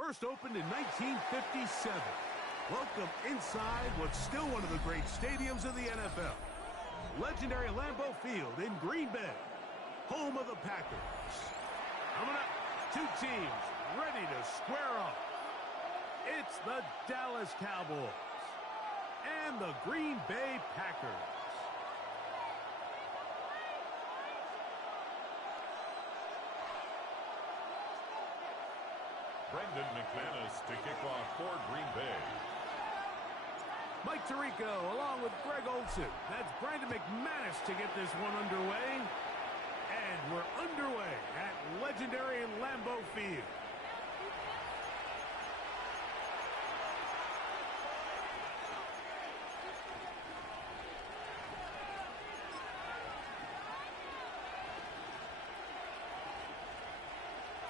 First opened in 1957. Welcome inside what's still one of the great stadiums of the NFL. Legendary Lambeau Field in Green Bay, home of the Packers. Coming up, two teams ready to square up. It's the Dallas Cowboys and the Green Bay Packers. Brendan McManus to kick off for Green Bay. Mike Tirico along with Greg Olsen. That's Brendan McManus to get this one underway. And we're underway at legendary Lambeau Field.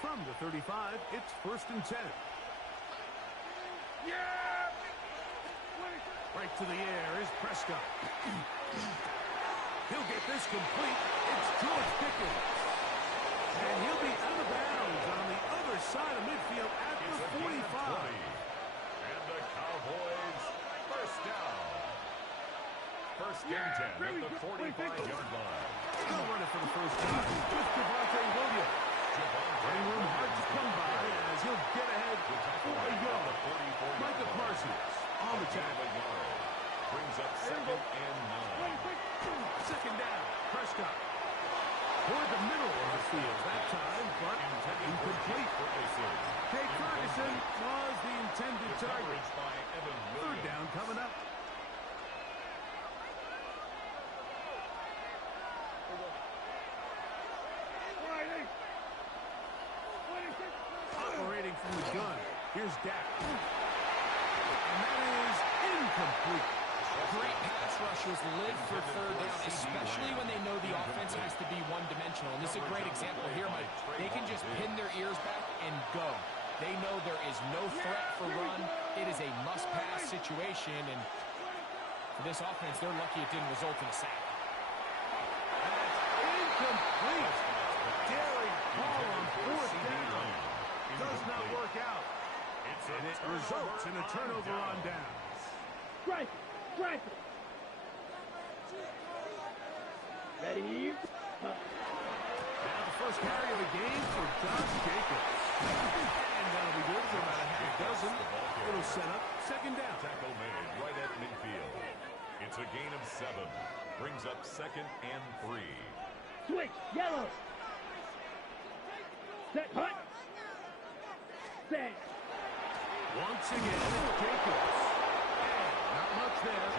From the 35, it's 1st and 10. Yeah! Right to the air is Prescott. He'll get this complete. It's George Pickens. And he'll be out of bounds on the other side of midfield at the 45. And the Cowboys first down. First and 10 at the 45-yard line. They'll run it for the first time with Javonte Williams. Running room hard to come by as he'll get ahead for a yard. Micah Parsons on the tackle. Brings up 2nd and 9. Second down, Prescott. Toward the middle of the field that time, but incomplete. Jay Ferguson was the intended target. 3rd down coming up. Operating from the gun. Here's Dak. And that is incomplete. Great pass rushers live for 3rd down, especially when they know the offense has to be one-dimensional. And this is a great example here, Mike. They can just pin their ears back and go. They know there is no threat for run. It is a must-pass situation, and for this offense, they're lucky it didn't result in a sack. That's incomplete. Daring ball on 4th down. Does not work out. And it results in a turnover on downs. Strike! Strike! Ready? Now the first carry of the game for Josh Jacobs. And that'll be good for about a half dozen. Little setup. 2nd down. Tackle made right at midfield. It's a gain of 7. Brings up 2nd and 3. Switch! Yellow! Set! Hut! Set! Once again, it's Jacobs. And not much there.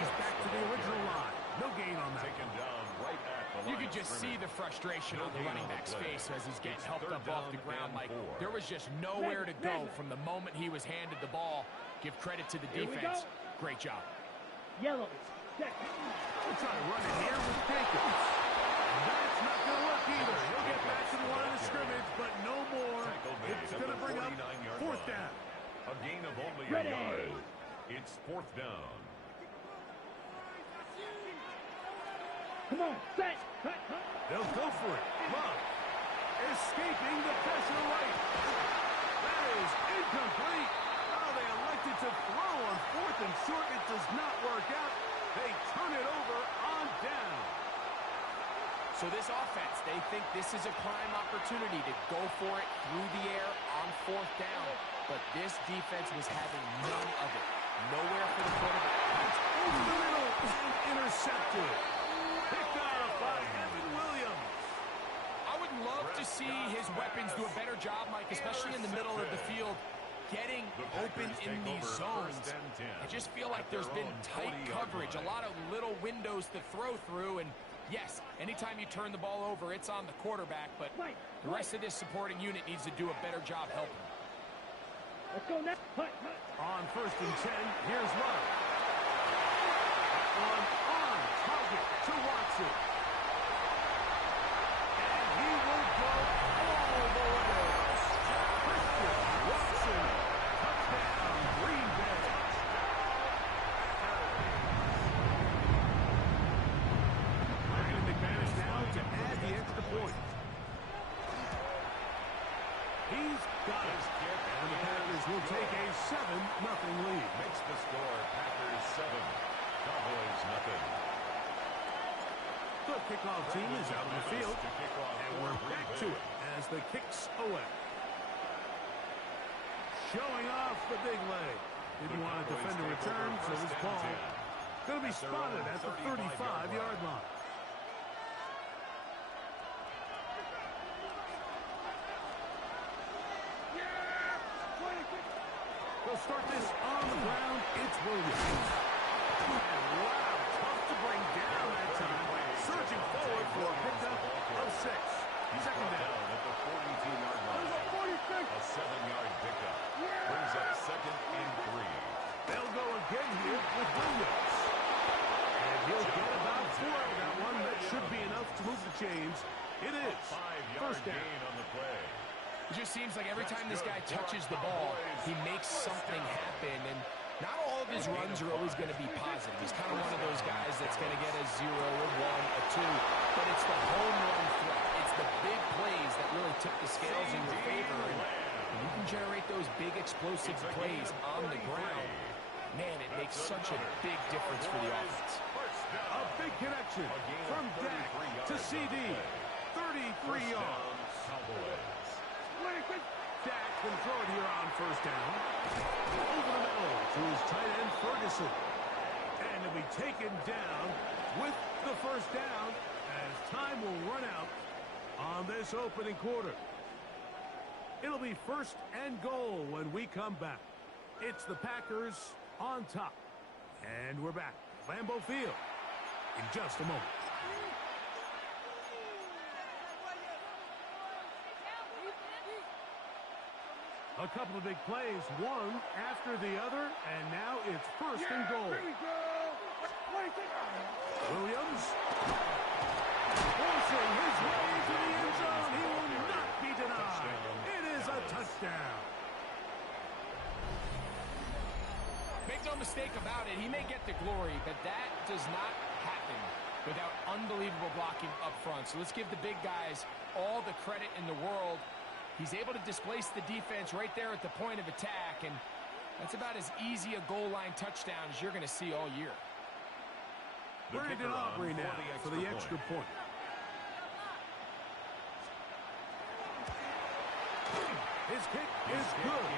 He's back to the original line. No gain on that. Taken down right at the line. You could just see the frustration on the running back's face as he's getting helped up off the ground. Like, there was just nowhere to go from the moment he was handed the ball. Give credit to the defense. Great job. Yellow! Set! We'll try to run it here with Jacobs. And that's not going to work either. He'll get back to the line of scrimmage, but no more. It's going to bring up 4th down. A gain of only a yard. It's 4th down. Come on! Set! Hut! Hut! They'll go for it. Love escaping the pressure right. That is incomplete. Oh, they elected to throw on 4th and short. It does not work out. They turn it over on down. So this offense, they think this is a prime opportunity to go for it through the air on 4th down. But this defense was having none of it. Nowhere for the quarterback. That's over the middle and intercepted. Picked off by Evan Williams. I would love to see his weapons do a better job, Mike, especially in the middle of the field, getting open in these zones. I just feel like there's been tight coverage, a lot of little windows to throw through, and yes, anytime you turn the ball over, it's on the quarterback, but the rest of this supporting unit needs to do a better job helping. Let's go next! Hut! Hut! On 1st and 10, here's Love. On target to Watson. And he will go all the way. Christian Watson, touchdown, Green Bay. Brandon McManus now to add the extra point. He's got it. And the kickoff team is out on the field. And we're back to it as the kick's away. Showing off the big leg. Didn't want to defend a return, so this ball going to be spotted at the 35-yard line. They'll start this on the ground. It's Williams. Wow, tough to bring down that time. Surging forward for a pickup of 6. Second down at the 42-yard line. A 7-yard pickup. Brings up 2nd and 3. They'll go again here with Williams. And he'll get about 4 of that one. That should be enough to move the chains. It is. 5-yard gain on the play. It just seems like every time this guy touches the ball, he makes something happen. And not all of his runs are always going to be positive. He's kind of one of those guys that's going to get a 0, a 1, a 2. But it's the home run threat. It's the big plays that really tip the scales in your favor. And you can generate those big explosive plays on the ground. Man, it makes such a big difference for the offense. A big connection from Dak to CD. 33 yards. Dak can throw it here on first down. Over the middle to his tight end, Ferguson. And he'll be taken down with the first down as time will run out on this opening quarter. It'll be 1st and goal when we come back. It's the Packers on top. And we're back. Lambeau Field in just a moment. A couple of big plays, one after the other, and now it's 1st and goal. Williams forcing his way to the end zone. He will not be denied. It is a touchdown. Make no mistake about it, he may get the glory, but that does not happen without unbelievable blocking up front. So let's give the big guys all the credit in the world. He's able to displace the defense right there at the point of attack, and that's about as easy a goal line touchdown as you're going to see all year. Brandon Aubrey now for the extra point. His kick is good.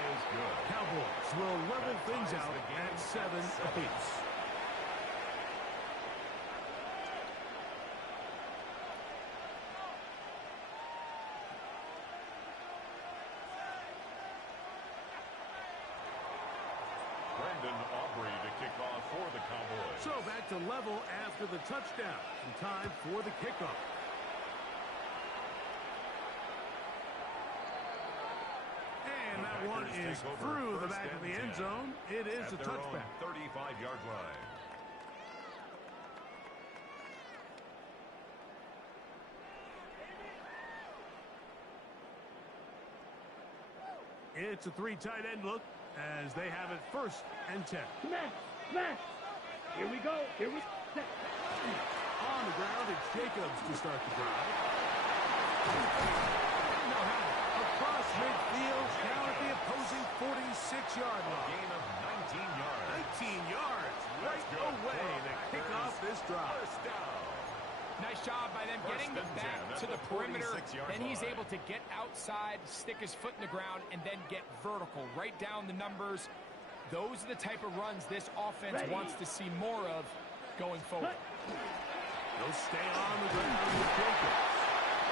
Cowboys will level things out at 7 apiece. Aubrey to kick off for the Cowboys. So back to level after the touchdown. And time for the kickoff. And that one is through the back of the end zone. It is a touchback. 35-yard line. It's a 3 tight end look as they have it 1st and 10. Smash! Here we go. On the ground, it's Jacobs to start the drive. Across midfield, now at the opposing 46-yard line. Gain of 19 yards. 19 yards right away to kick off this drive. First down. Nice job by them getting back to the perimeter. Then he's able to get outside, stick his foot in the ground, and then get vertical. Right down the numbers. Those are the type of runs this offense wants to see more of going forward. He'll stay on the ground with Jacobs.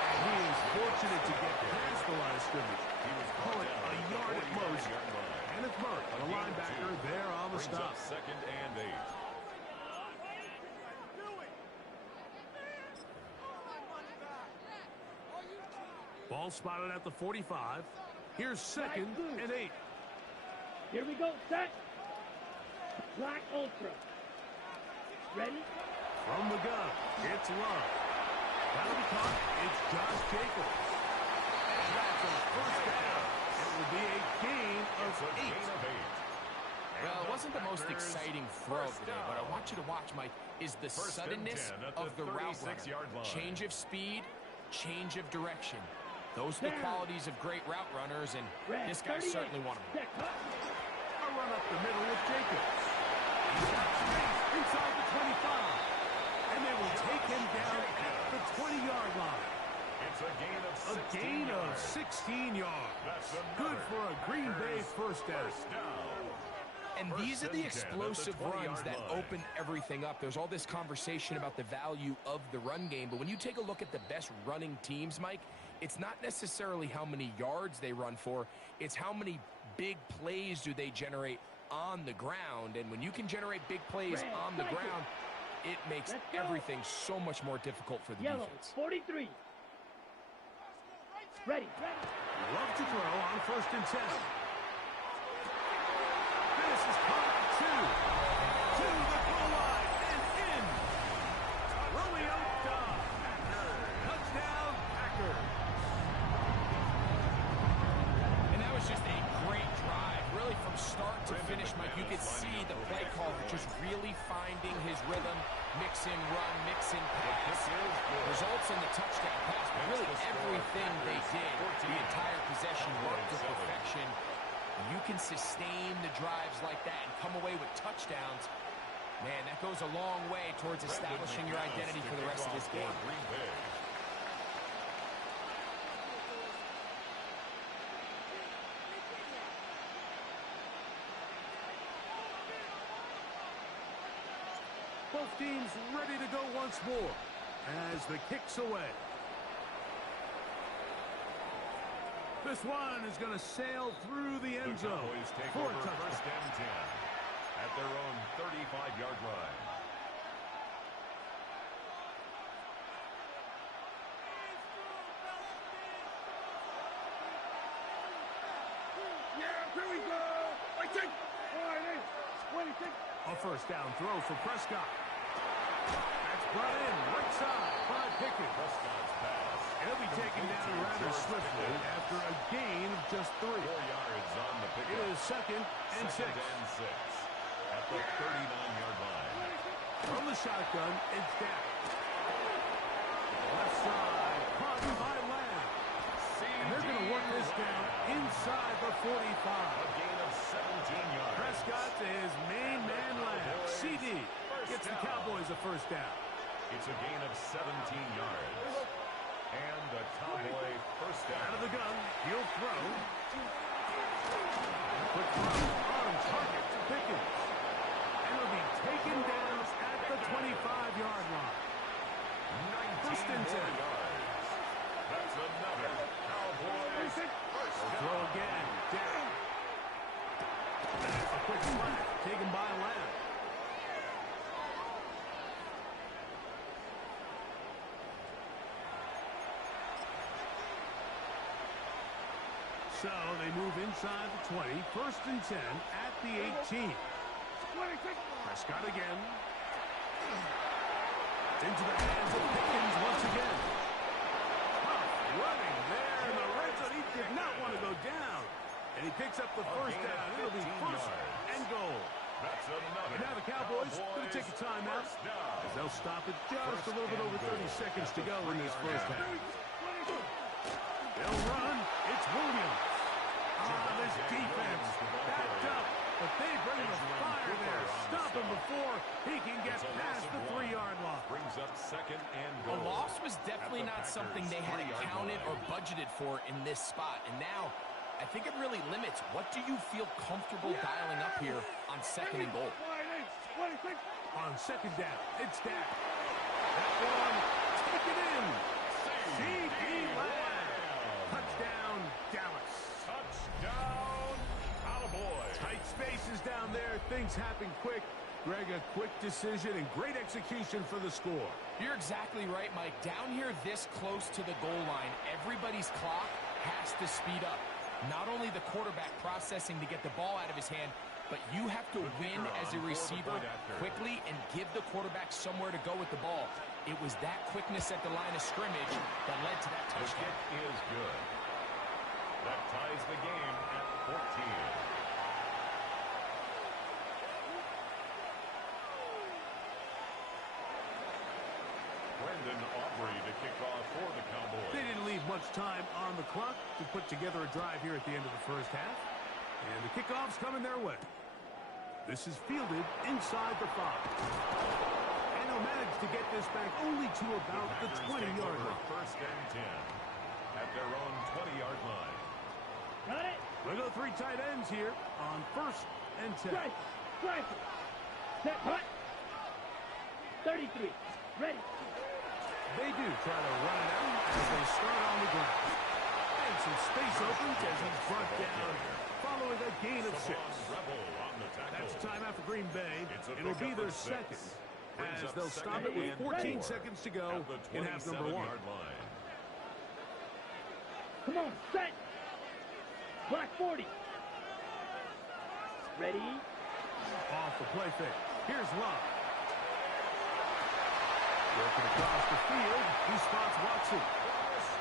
And he is fortunate to get past the line of scrimmage. He was call it a yard at most. And it's Murray, the linebacker, there on the stop. 2nd and 8. Ball spotted at the 45. Here's 2nd and 8. Here we go, set. Black Ultra. Ready? From the gun, it's Love. That'll be caught. It's Josh Jacobs. And that's a 1st down. It will be a gain of 8. Well, it wasn't the most exciting throw today, but I want you to watch, Mike, is the suddenness of the route runner. Change of speed, change of direction. Those are the qualities of great route runners, and this guy's certainly one of them. A run up the middle with Jacobs. He's got space inside the 25. And they will take him down at the And these are the explosive runs that open everything up. There's all this conversation about the value of the run game, but when you take a look at the best running teams, Mike, it's not necessarily how many yards they run for, it's how many big plays do they generate on the ground. And when you can generate big plays on the ground, it makes everything so much more difficult for the defense. 43. Ready. Love to throw on 1st and 10. This is caught to the goal line and in. Romeo Dobbs. Touchdown, Packers. And that was just a great drive, really from start to finish, Mike. You could see the play caller just really finding his rhythm, mix in run, mix in pass. Results in the touchdown pass, but really everything they did, the entire possession worked to perfection. You can sustain the drives like that and come away with touchdowns. Man, that goes a long way towards establishing your identity for the rest of this game. Both teams ready to go once more as the kick's away. This one is going to sail through the end zone for a touchdown. 1st and 10 at their own 35-yard line. Yeah, here we go. I think. All right, 26. A 1st down throw for Prescott. That's brought in right side by Pickens. Prescott's pass. He'll be taken down rather swiftly after a gain of just 3. 4 yards on the pickup. It is 2nd and 6. 2nd and 6 at the 39-yard line. From the shotgun, it's down. Left side, caught by Lamb. And they're going to work this down inside the 45. A gain of 17 yards. Prescott to his main man Lamb. CD gets the Cowboys a 1st down. It's a gain of 17 yards. And the Cowboy 1st down. Out of the gun, he'll throw. Quick throw on target to Pickens. And he'll be taken down at the 25-yard line. 1st and 10. That's another Cowboys 1st down. Throw again, down. That's a quick flat taken by Lamb. So they move inside the 20, 1st and 10 at the 18. Prescott again. Into the hands of Pickens once again. Tough running there in the red zone. He did not want to go down. And he picks up the 1st down. It'll be 1st and goal. That's another. And now the Cowboys going to take a timeout as they'll stop it just a little bit over 30 seconds to go in this 1st half. They'll run. It's Williams. This defense backed up, but they bring the fire there. Stop him before he can get past the 3-yard line. Brings up 2nd and A goal. loss was definitely not something they had accounted or budgeted for in this spot. And now, I think it really limits. What do you feel comfortable dialing up here on 2nd and goal? On 2nd down, it's down. That one, take it in. C.D. Lamb. Touchdown, Dallas. Touchdown, Cowboys. Tight spaces down there. Things happen quick. Greg, a quick decision and great execution for the score. You're exactly right, Mike. Down here this close to the goal line, everybody's clock has to speed up. Not only the quarterback processing to get the ball out of his hand, but you have to win as a receiver quickly and give the quarterback somewhere to go with the ball. It was that quickness at the line of scrimmage that led to that touchdown. The kick is good. That ties the game at 14. Brendan Aubrey to kick off for the Cowboys. They didn't leave much time on the clock to put together a drive here at the end of the 1st half. And the kickoff's coming their way. This is fielded inside the 5. And they'll manage to get this back only to about the 20-yard line. 1st and 10 at their own 20-yard line. Got it. We'll go 3 tight ends here on 1st and 10. Right. Rifle. Set, hut. 33. Ready. They do try to run it out as they start on the ground. And some space opens as he's brought down following a gain of 6. That's time out for Green Bay. It'll be their second as they'll stop it with 14 seconds to go in half number 1. Come on, set. Black 40. Ready. Off the play fake. Here's Love. Working across the field. He spots Watson.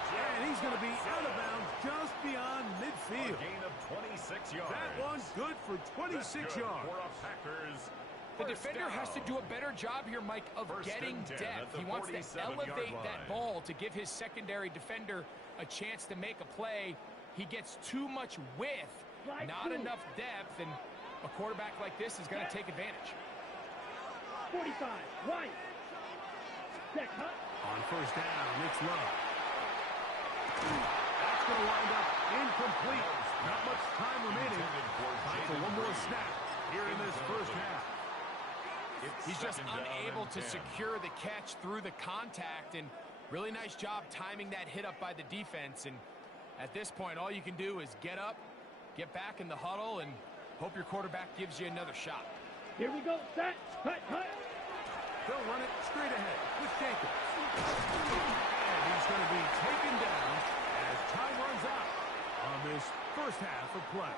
And he's going to be out of bounds just beyond midfield. A gain of 26 yards. That one's good for 26 yards. For a Packers. The defender has to do a better job here, Mike, of getting depth. He wants to elevate that ball to give his secondary defender a chance to make a play. He gets too much width, not enough depth, and a quarterback like this is going to take advantage. 45. Right. Set, hut. On first down, it's Love. That's going to wind up incomplete. Not much time remaining. Time for one more snap here in this first half. He's just unable to secure the catch through the contact, and really nice job timing that hit up by the defense. And at this point, all you can do is get up, get back in the huddle, and hope your quarterback gives you another shot. Here we go. Set, hut, hut. They'll run it straight ahead with Jacobs. And he's going to be taken down as time runs out on this first half of play.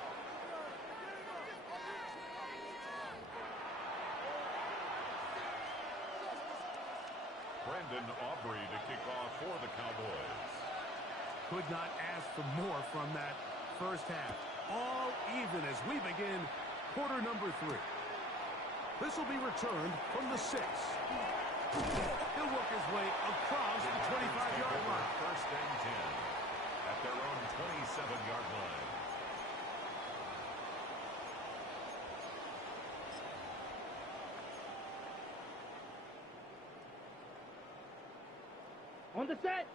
Brendan Aubrey to kick off for the Cowboys. Could not ask for more from that first half. All even as we begin quarter number 3. This will be returned from the 6. He'll work his way across the 25-yard line. First and 10 at their own 27-yard line. On the set.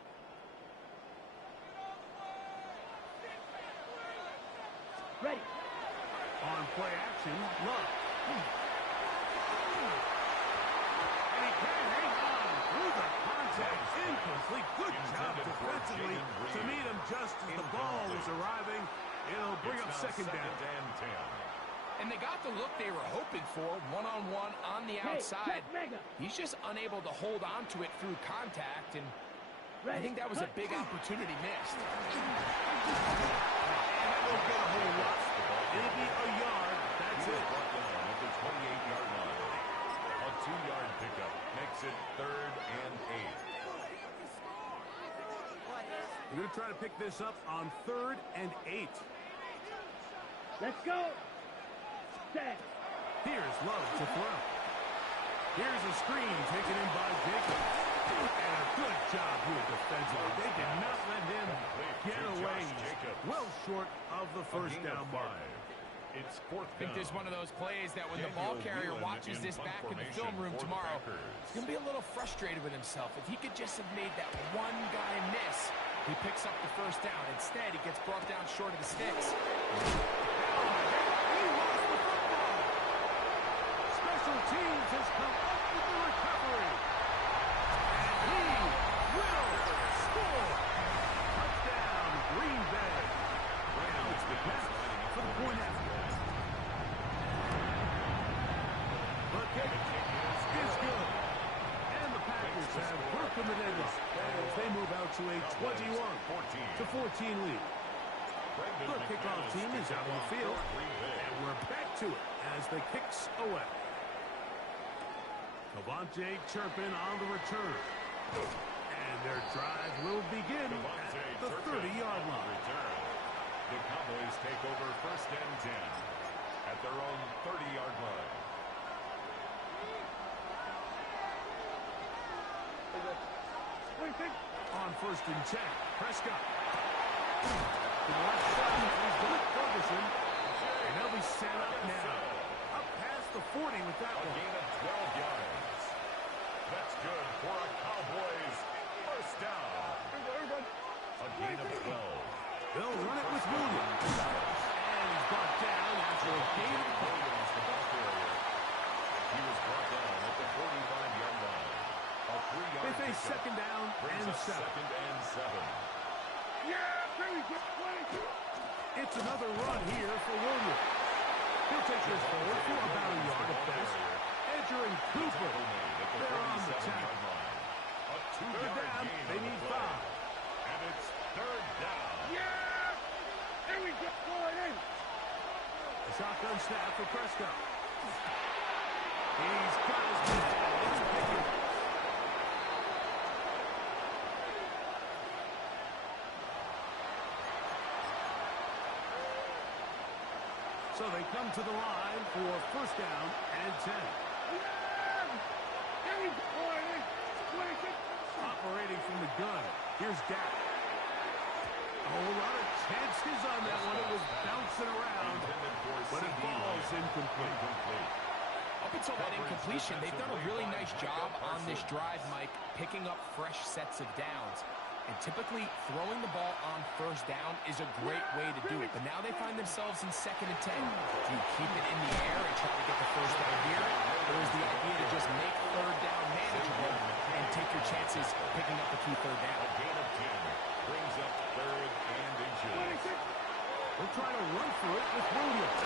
Ready. On play action, Love. And he can't hang on through the contact. Incomplete. Good job defensively to meet him just as the ball was arriving. It'll bring up second down. And they got the look they were hoping for, one-on-one on the outside. He's just unable to hold on to it through contact, and I think that was a big opportunity missed. And that won't get a whole lot. It'll be a yard. That's it. At the 28-yard line. A 2-yard pickup makes it 3rd and 8. We're going to try to pick this up on 3rd and 8. Let's go. Set. Here's Love to throw. Here's a screen taken in by Jacobs. And a good job here defensively. They did not let him get away. Well short of the first down bar. It's 4th down. I think this is one of those plays that when the ball carrier watches this back in the film room tomorrow, he's going to be a little frustrated with himself. If he could just have made that one guy miss, he picks up the first down. Instead, he gets brought down short of the sticks. Special teams has come up with the recovery. And he will score. Touchdown, Green Bay. Now it's the pass for the point after. The kick is good. And the Packers have broken the deadlock as they move out to a 21-14 lead. The kickoff team is out on the field, and we're back to it as the kick's away. Cavante Turpin on the return. And their drive will begin at the 30-yard line. The Cowboys take over 1st and 10 at their own 30-yard line. On 1st and 10, Prescott. To the left side, he's got Ferguson. And they'll be set up now. Up past the 40 with that one. A gain of 12 yards. That's good for a Cowboys first down. A gain of 12. They'll run it with Williams. And he's brought down after a gain of 12. They face second down and 7. Second and 7. Yeah, very good. It's another run here for Williams. He'll take this forward for about a yard at best. Edger and Cooper, they're on the tackle. Third down, they need 5. And it's third down. Yeah! There we go. Going in. A shotgun snap for Prescott. He's got his feet down. Let's pick him. So they come to the line for first down and 10. Yeah! There we go. Going in. 26. Operating from the gun. Here's Dak. A whole lot of chances on that one. It was bouncing around, but it falls incomplete. Up until that incompletion, they've done a really nice job on this drive, Mike, picking up fresh sets of downs. And typically, throwing the ball on first down is a great way to do it. But now they find themselves in second and 10. Do you keep it in the air and try to get the first down here? Or is the idea to just make third down manageable and take your chances picking up the key third down? A gain of 10 brings up third and inches. We'll try to run for it with Williams.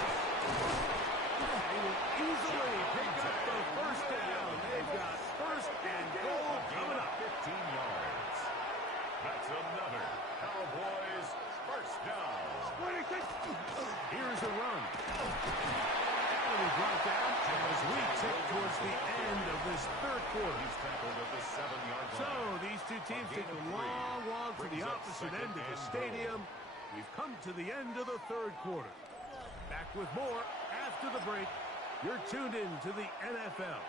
They will easily pick up the first down. They've got first and goal coming up. 15 yards. That's another Cowboys first down. 26. Here's a run. And he brought down as we tick towards the end of this third quarter. He's tackled at the 7-yard line. So these two teams take a long walk to the opposite end of the stadium. We've come to the end of the third quarter. Back with more after the break. You're tuned in to the NFL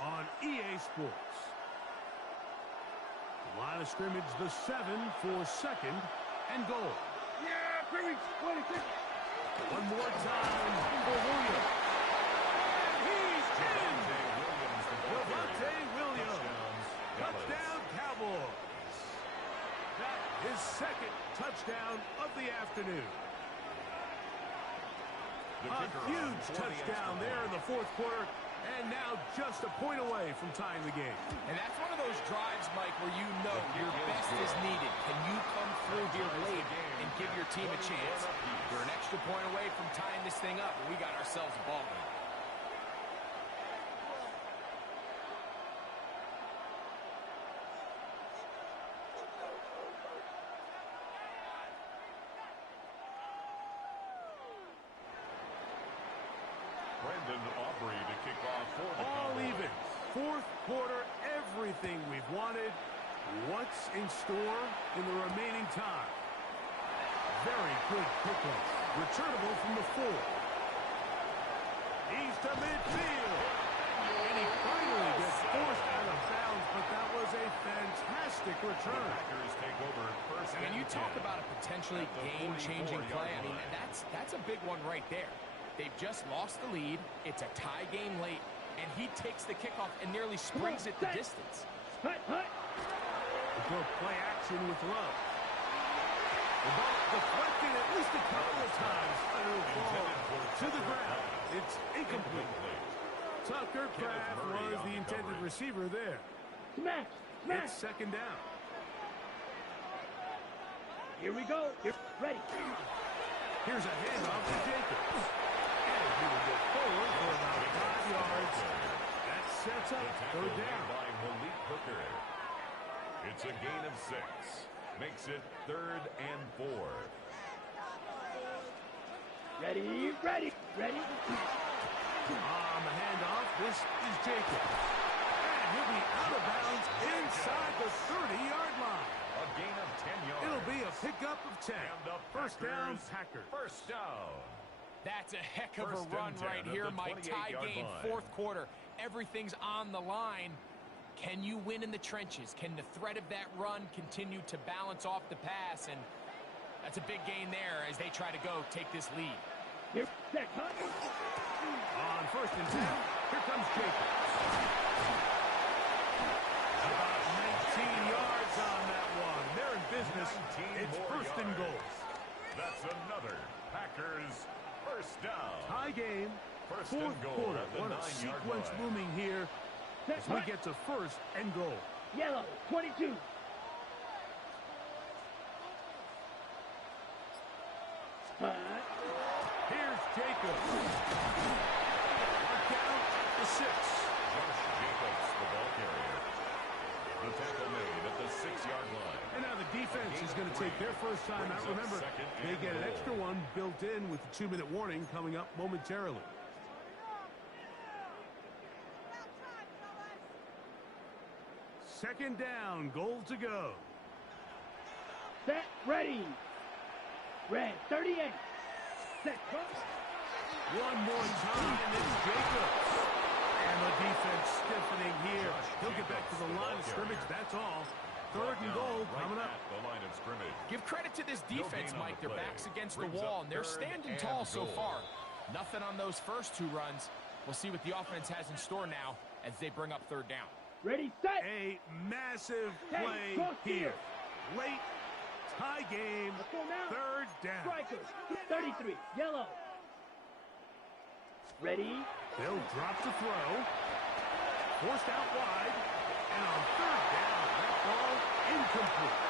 on EA Sports. The line of scrimmage, the 7 for second and goal. Yeah, very 26. One more time for Williams. And he's in. Javonte Williams. Touchdown, Cowboys. That is second touchdown of the afternoon. A huge touchdown there in the fourth quarter, and now just a point away from tying the game. And that's one of those drives, Mike, where you know your best is needed. Can you come through here late and give your team a chance? You're an extra point away from tying this thing up, and we got ourselves a ball game. To kick off for the all Cowboys. even. Fourth quarter, everything we've wanted. What's in store in the remaining time? Very good pickup. Returnable from the 4. He's to midfield. And he finally gets forced out of bounds, but that was a fantastic return. Packers take over first. And you talk about a potentially game-changing play. I mean, that's a big one right there. They've just lost the lead. It's a tie game late, and he takes the kickoff and nearly springs it the distance. Hut, hut. We'll play action with Love. The ball deflected at least a couple of times. It'll fall to the ground. It's incomplete. Tucker Craft was the intended receiver there. Smash, It's smash. second down. Here we go. Ready. Here's a handoff to Jacobs. And he will go forward for about 5 yards. That sets up third down. By Malik Hooker. It's a gain of 6. Makes it third and 4. Ready, ready, ready. On the handoff, this is Jacobs. And he'll be out of bounds inside the 30-yard line. A gain of 10 yards. It'll be a pickup of 10. And the First down, Packers, Packers. First down. That's a heck of First a run and 10 right at here, the Mike. Tie 28-yard game, line. fourth quarter. Everything's on the line. Can you win in the trenches? Can the threat of that run continue to balance off the pass? And that's a big gain there as they try to go take this lead. Here, set, hut. On first and 10, here comes Jacobs. About 19 yards on that one. They're in business. It's first and goal. That's another Packers first down. Tie game, First fourth and goal quarter. at the What a 9-yard sequence line. looming here as we get to first and goal. Yellow, 22. Here's Jacobs. Marked down at the 6. Josh Jacobs, the ball carrier. The tackle made at the 6-yard line. And now the defense is going to take their first time out. Remember, they get an extra one built in with the 2-minute warning coming up momentarily. Second down, goal to go. Set, ready. Red, 38. Set, One more time, it's Jacobs. And the defense stiffening here. He'll get back to the line of scrimmage, that's all. Third and goal coming up. The line of scrimmage. Give credit to this defense, Mike. Their backs against the wall, and they're standing tall so far. Nothing on those first 2 runs. We'll see what the offense has in store now as they bring up third down. ready, set. A massive play here. Late tie game. Third down. Striker, 33, yellow. Ready. They'll drop to throw. Forced out wide. And on third down, that ball incomplete.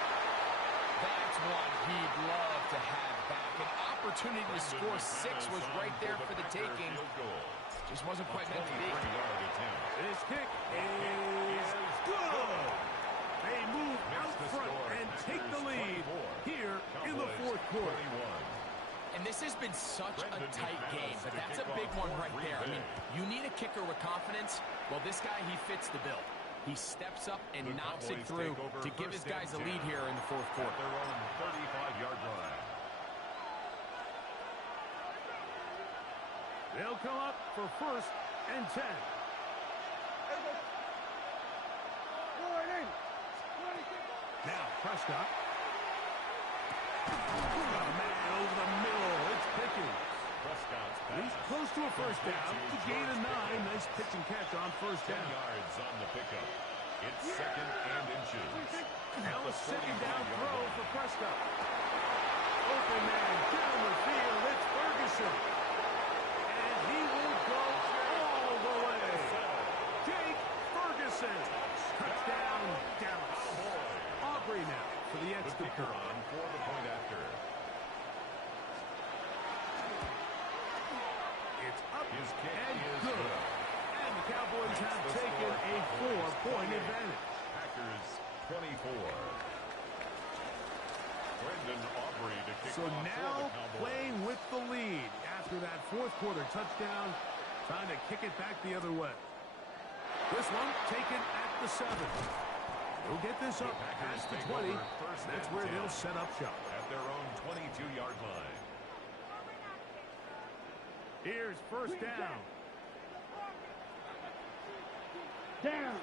That's one he'd love to have back. An opportunity to score 6 was right there for the taking. Just wasn't quite meant to be. This kick is good. They move out front and take the lead here in the fourth quarter. And this has been such a tight game, but that's a big one right there. I mean, you need a kicker with confidence. Well, this guy, he fits the bill. He steps up and knocks it through to give his guys a lead here in the fourth quarter. Their own 35-yard line. They'll come up for first and 10. Now Prescott. A man over the middle. It's Pickens. Prescott's He's close to a first down. To gain a 9. Nice pitch and catch on first 10 down. yards on the pickup. It's second and inches. Now a second down throw for Prescott. Open man down the field. It's Ferguson. And he will go all the way. Jake Ferguson. Touchdown, Dallas. Aubrey now for the extra kicker on for the point after. It's up His kick and is good. And the Cowboys have taken a 4-point advantage. Packers 24. Brendan Aubrey to kick So off for now the Cowboys. playing with the lead after that fourth quarter touchdown, trying to kick it back the other way. This one taken at the 7. They'll get this up past the 20. That's where they'll set up shop. At their own 22-yard line. Here's first down. Down.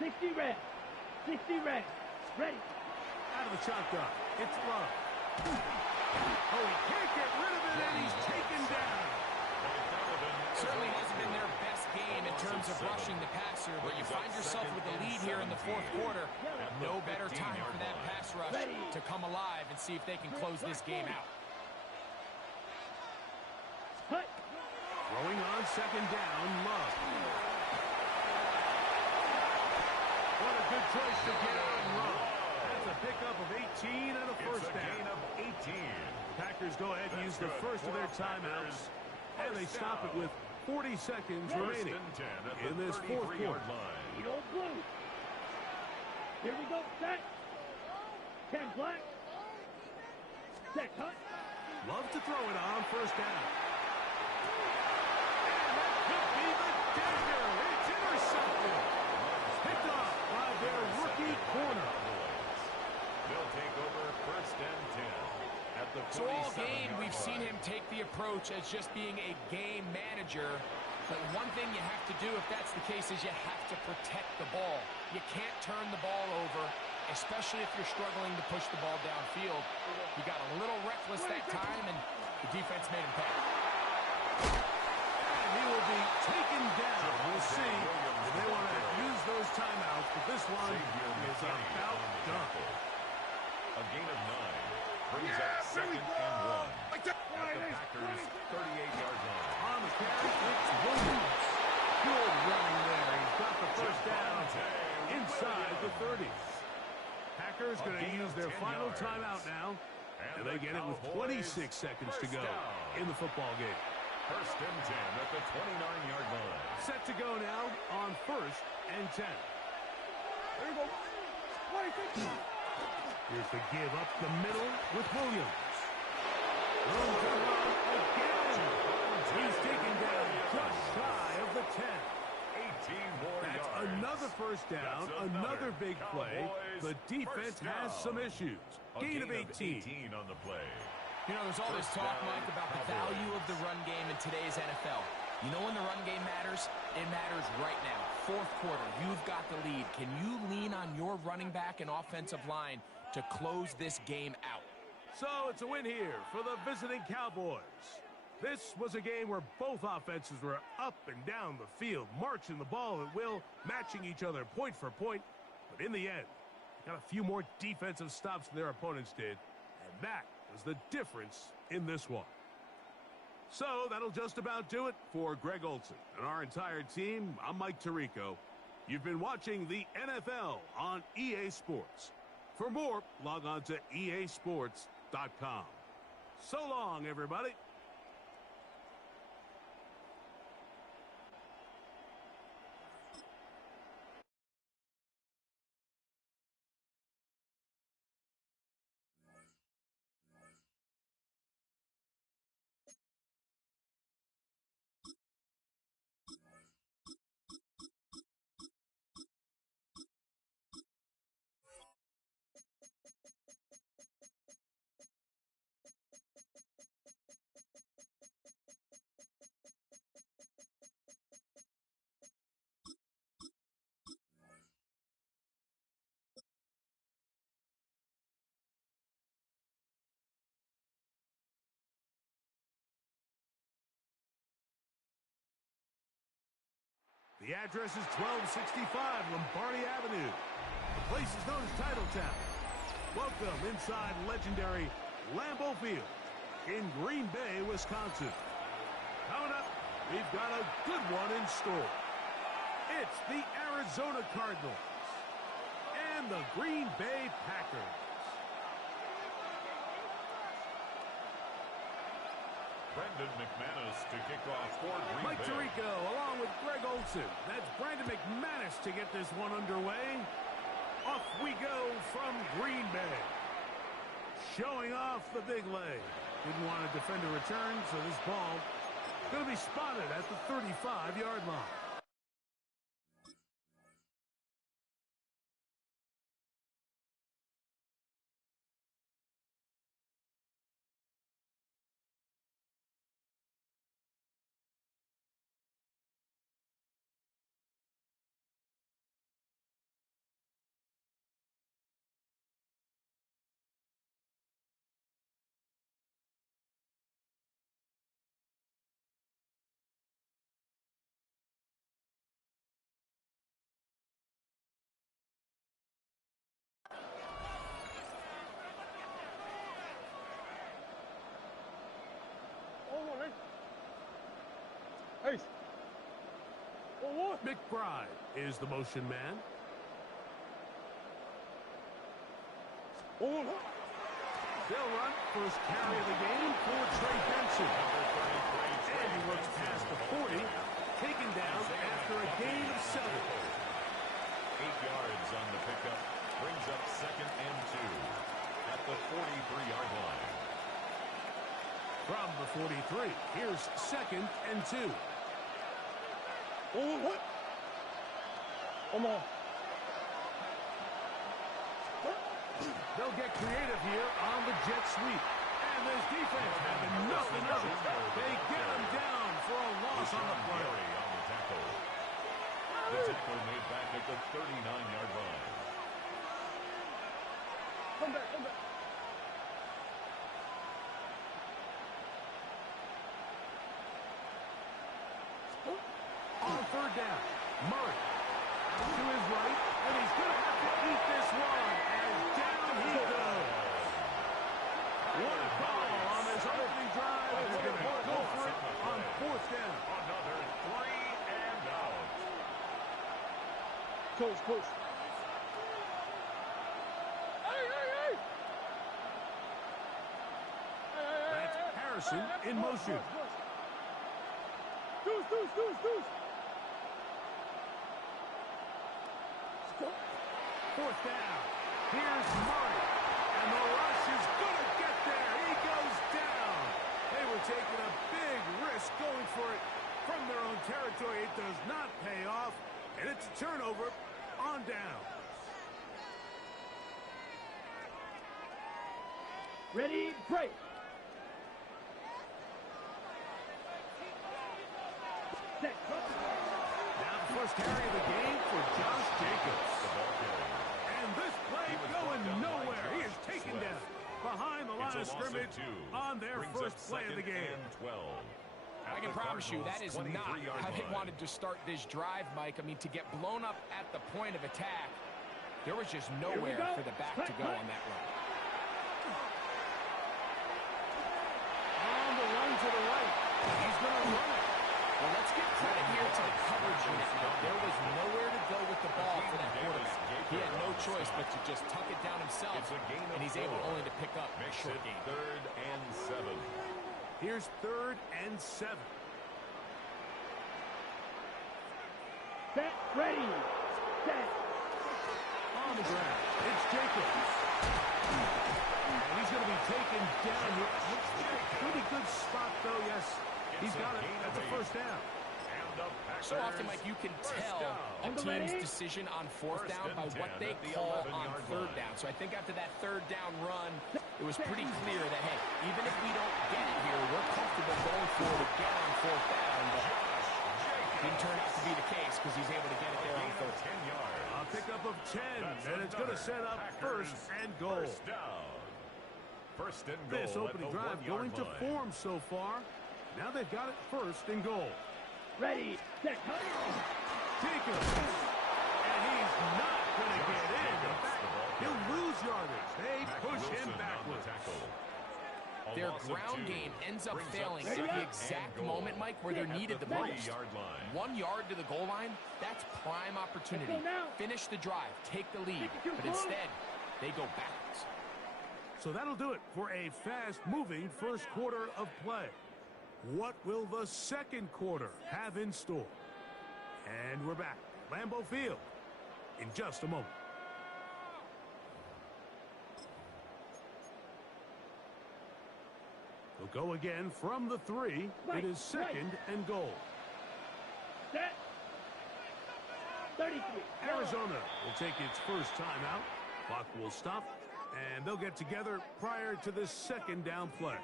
60 red. 60 red. Ready. Out of the shotgun. It's Love. Oh, he can't get rid of it, and he's taken down. Certainly hasn't been their best game in terms of rushing the passer, but you find yourself with the lead here in the fourth quarter. No better time for that pass rush to come alive and see if they can close this game out. Throwing on second down, Love. What a good choice to get on Love. That's a pickup of 18 and a first down. Gain of 18. Packers go ahead and use the first of their timeouts, and they stop it with 40 seconds remaining in this fourth quarter. Eat old blue. Here we go. Set. 10 black. Set cut. Love to throw it on first down. And that could be the dagger. It's intercepted. Picked off by their rookie corner. They'll take over first and 10. So all game, we've seen him take the approach as just being a game manager. But one thing you have to do, if that's the case, is you have to protect the ball. You can't turn the ball over, especially if you're struggling to push the ball downfield. He got a little reckless that time, and the defense made him pay. And he will be taken down. We'll see if they want to use those timeouts, but this one is about done. A gain of 9 brings up second and 1 at the Packers' 38-yard line. On the carry, it's Williams. Good running there. He's got the first down. They get it with 26 seconds to go in the football game. First and 10 at the 29-yard line. Set to go now on first and 10. There you go. 26. Here's the give up the middle with Williams. Room to run again. He's taken down just shy of the 10. 18 more That's yards. another first down, another big play. The defense has some issues. Gain of 18 on the play. You know, there's all this talk, Mike, about the value of the run game in today's NFL. You know when the run game matters? It matters right now. Fourth quarter, you've got the lead. Can you lean on your running back and offensive line to close this game out? So it's a win here for the visiting Cowboys. This was a game where both offenses were up and down the field, marching the ball at will, matching each other point for point. But in the end, they got a few more defensive stops than their opponents did, and that was the difference in this one. So that'll just about do it for Greg Olsen and our entire team. I'm Mike Tirico. You've been watching the NFL on EA Sports. For more, log on to easports.com. So long, everybody. The address is 1265 Lombardi Avenue. The place is known as Titletown. Welcome inside legendary Lambeau Field in Green Bay, Wisconsin. Coming up, we've got a good one in store. It's the Arizona Cardinals and the Green Bay Packers. Brandon McManus to kick off for Green Mike Bay. Tirico along with Greg Olsen. That's Brandon McManus to get this one underway. Off we go from Green Bay. Showing off the big leg. Didn't want to defend a return, so this ball going to be spotted at the 35-yard line. Hey. McBride is the motion man. They'll run first carry of the game for Trey Benson. And he looks past the 40, taken down after a gain of 7. 8 yards on the pickup. Brings up second and 2 at the 43-yard line. From the 43, here's second and 2. Come on. They'll get creative here on the jet sweep. And this defense having nothing of it. They get him down for a loss on the play. On the tackle. The tackle made back at the 39-yard line. Come back, come back. On third down, Murray to his right, and he's going to have to eat this one, and down he goes. What a call on this opening drive. They're going to go for it on fourth down. Another 3 and out. Coach. Hey. Carson in motion. Deuce. Fourth down. Here's Murray. And the rush is going to get there. He goes down. They were taking a big risk going for it from their own territory. It does not pay off. And it's a turnover on down. Ready, break. Set. Now the first carry of the game for Josh Jacobs. And this play going nowhere. He is taken down behind the line of scrimmage on their first play of the game. I can promise you that is not how they wanted to start this drive, Mike. I mean, to get blown up at the point of attack, there was just nowhere for the back to go on that run. On the run to the right. He's going to run it. Well, let's give credit here to the coverage unit. There was nowhere to go with the ball for that quarterback. He had no choice but to just tuck it down himself, and he's able only to pick up a short gain. 3rd and 7. Here's 3rd and 7. Set, ready. Set. On the ground, it's Jacobs. And he's going to be taken down here. Pretty good spot, though, yes. He's got it. That's a first down. So often, Mike, you can tell a team's decision on 4th down by what they call on 3rd down. So I think after that 3rd down run, it was pretty clear that, hey, even if we don't get it here, we're comfortable going for it again on 4th down. But didn't turn out to be the case because he's able to get it there on 3rd. A pickup of 10, and it's going to set up 1st and goal. First and goal. This opening drive going to form so far. Now they've got it 1st and goal. Ready, set. Jacobs. And he's not going to get in. In fact, he'll lose yardage. They push him backwards. Their ground game ends up failing at the exact moment, Mike, where they're needed the most. 1 yard to the goal line, that's prime opportunity. Finish the drive, take the lead, but instead, they go backwards. So that'll do it for a fast-moving first quarter of play. What will the second quarter have in store? And we're back at Lambeau Field in just a moment. They'll go again from the 3. It is 2nd and goal. Set. 33. Arizona will take its first timeout. Clock will stop, and they'll get together prior to this 2nd down play.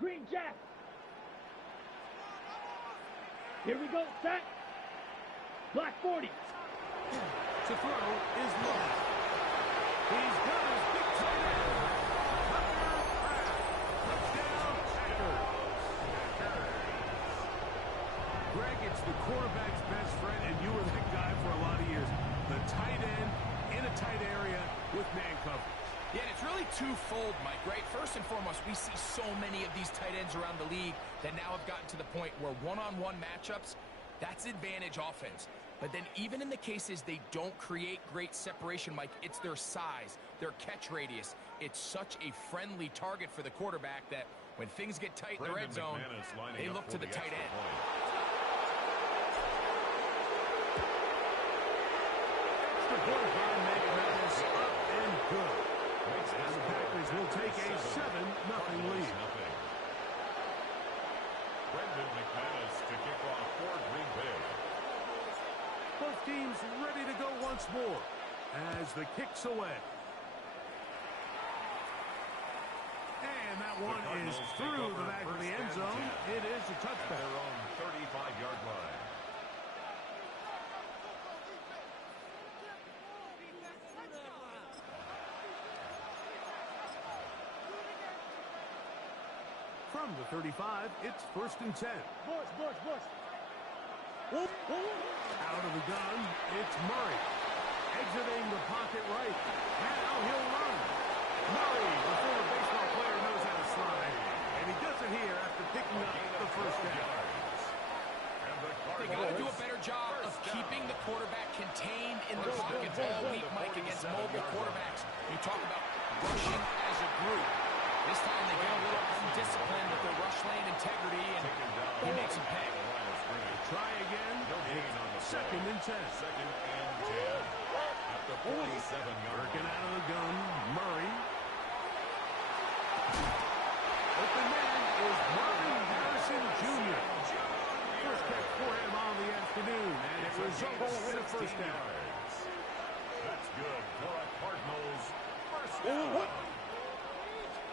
Green Jack. Here we go, set. Black 40. To throw is Long. He's got his big tight end. Touchdown, Packers. Greg, it's the quarterback's best friend, and you were that guy for a lot of years. The tight end in a tight area with man coverage. Yeah, and it's really twofold, Mike, right? First and foremost, we see so many of these tight ends around the league that now have gotten to the point where one-on-one matchups, that's advantage offense. But then even in the cases they don't create great separation, Mike, it's their size, their catch radius. It's such a friendly target for the quarterback that when things get tight in the red zone, they look to the tight end. Extra point by McManus, up and good. And the Packers will take a 7-0 lead. Brendan McManus to kick off for Green Bay. Both teams ready to go once more as the kick's away. And that one is through the back of the end zone. It is a touchback. Their own 35-yard line. From the 35, it's 1st and 10. Bush. Out of the gun, it's Murray. Exiting the pocket right. Now he'll run. Murray, the former baseball player, knows how to slide. And he does it here after picking up the first down. They got to do a better job of keeping the quarterback contained in the pocket all week, Mike, against mobile quarterbacks. You talk about rushing as a group. This time they get a little undisciplined with their rush lane integrity, and he makes them pay. Try again. Second and 10. Second and 10. At the 47-yard Working line. out of the gun, Murray. Open man is Marvin Harrison Jr. First catch for him on the afternoon, and it results in a first down. That's good for a Cardinals first down.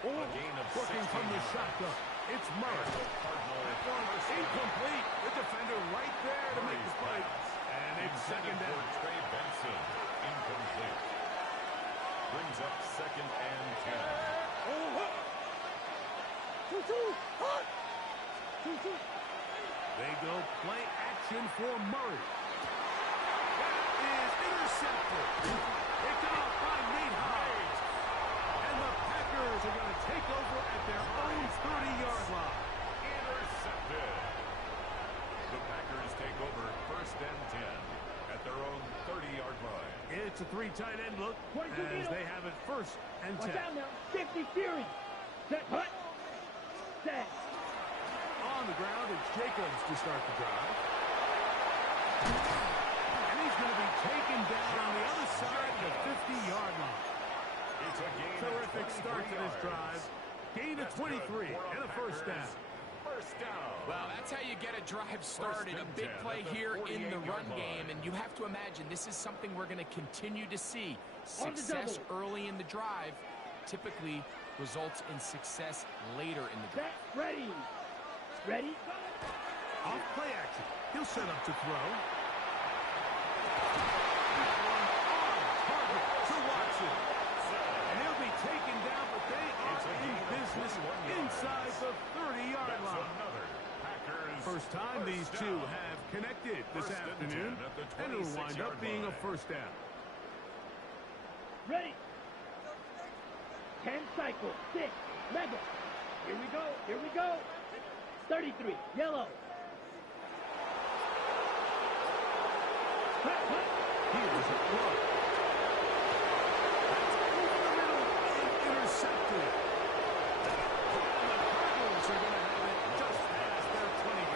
A gain of Working from the shotgun, it's Murray. Incomplete. The defender right there to make the play. And it's second down. Trey Benson, incomplete. Brings up second and 10. They go play action for Murray. That is intercepted. Picked off by Nate Hines. And the Packers are going to take over at their own 30-yard line. Intercepted. The Packers take over first and 10 at their own 30-yard line. It's a three tight end look as they have it first and 10. Watch out now. 50 Fury. Set. Hut. Set. On the ground, it's Jacobs to start the drive. And he's going to be taken down on the other side of the 50-yard line. It's a gain. Terrific start to this drive. Gain of 23 and a first down. First down. Well, that's how you get a drive started. A big play here in the run game, and you have to imagine this is something we're going to continue to see. Success early in the drive typically results in success later in the drive. Set. Ready. Ready. Off play action. He'll set up to throw. Target to Watson. And he'll be taken down, but they are in business inside the 30-yard line. First time these two have connected this afternoon, and it'll wind up being a first down. Ready. 10 cycle. 6. Mega. Here we go. Here we go. 33. Yellow. Hut. Here's a throw. That's over the middle and intercepted. And the Cardinals are going to have it just past their 25.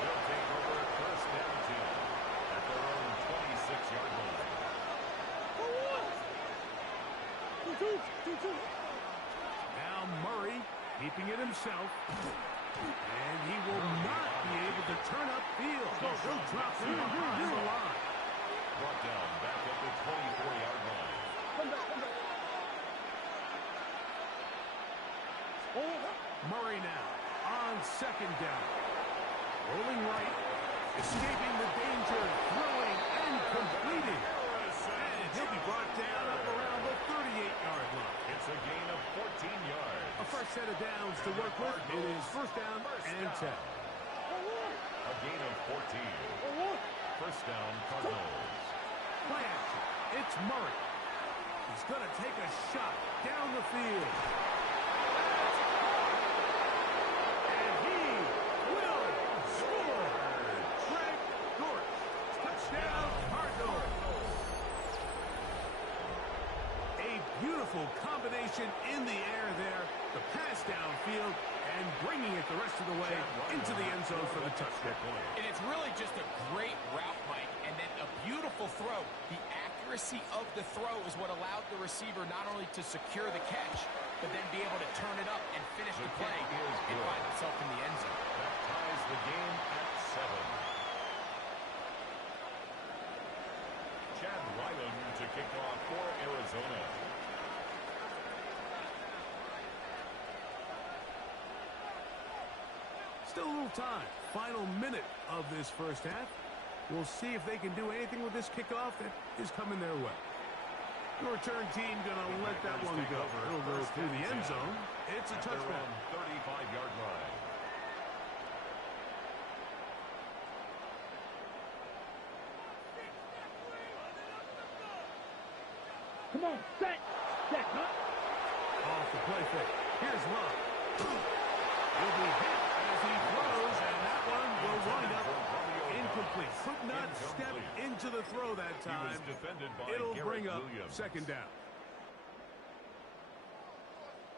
They'll take over first and 10 at their own 26-yard line. Now Murray keeping it himself. And he will not be able to turn upfield. He'll drop him behind the line. Brought down back at the 24-yard line. Murray now on second down. Rolling right. Escaping the danger. Throwing and completing. And he'll be brought down up around the 38-yard line. It's a gain of 14 yards. A first set of downs to work with. It is first down and 10. A gain of 14. First down, Cardinals. Play action. It's Murray. He's going to take a shot down the field. And he will score. Greg Dortch. Touchdown, Cardinals. A beautiful combination in the air there. The pass downfield and bringing it the rest of the way into the end zone for the touchdown. And it's really just a great route, Mike, and then a beautiful throw. The accuracy of the throw is what allowed the receiver not only to secure the catch, but then be able to turn it up and finish the play and find himself in the end zone. That ties the game at 7. Chad Ryland to kick off for Arizona. Still a little time. Final minute of this first half. We'll see if they can do anything with this kickoff that is coming their way. The return team going to let that one go. It'll go through the end zone. It's a touchdown. 35-yard line. Come on. Set. Set. Hut. Off the play fake. Here's Love. He'll be hit as he throws, and that one will wind up incomplete. Could not step into the throw that that time. It'll bring up second down.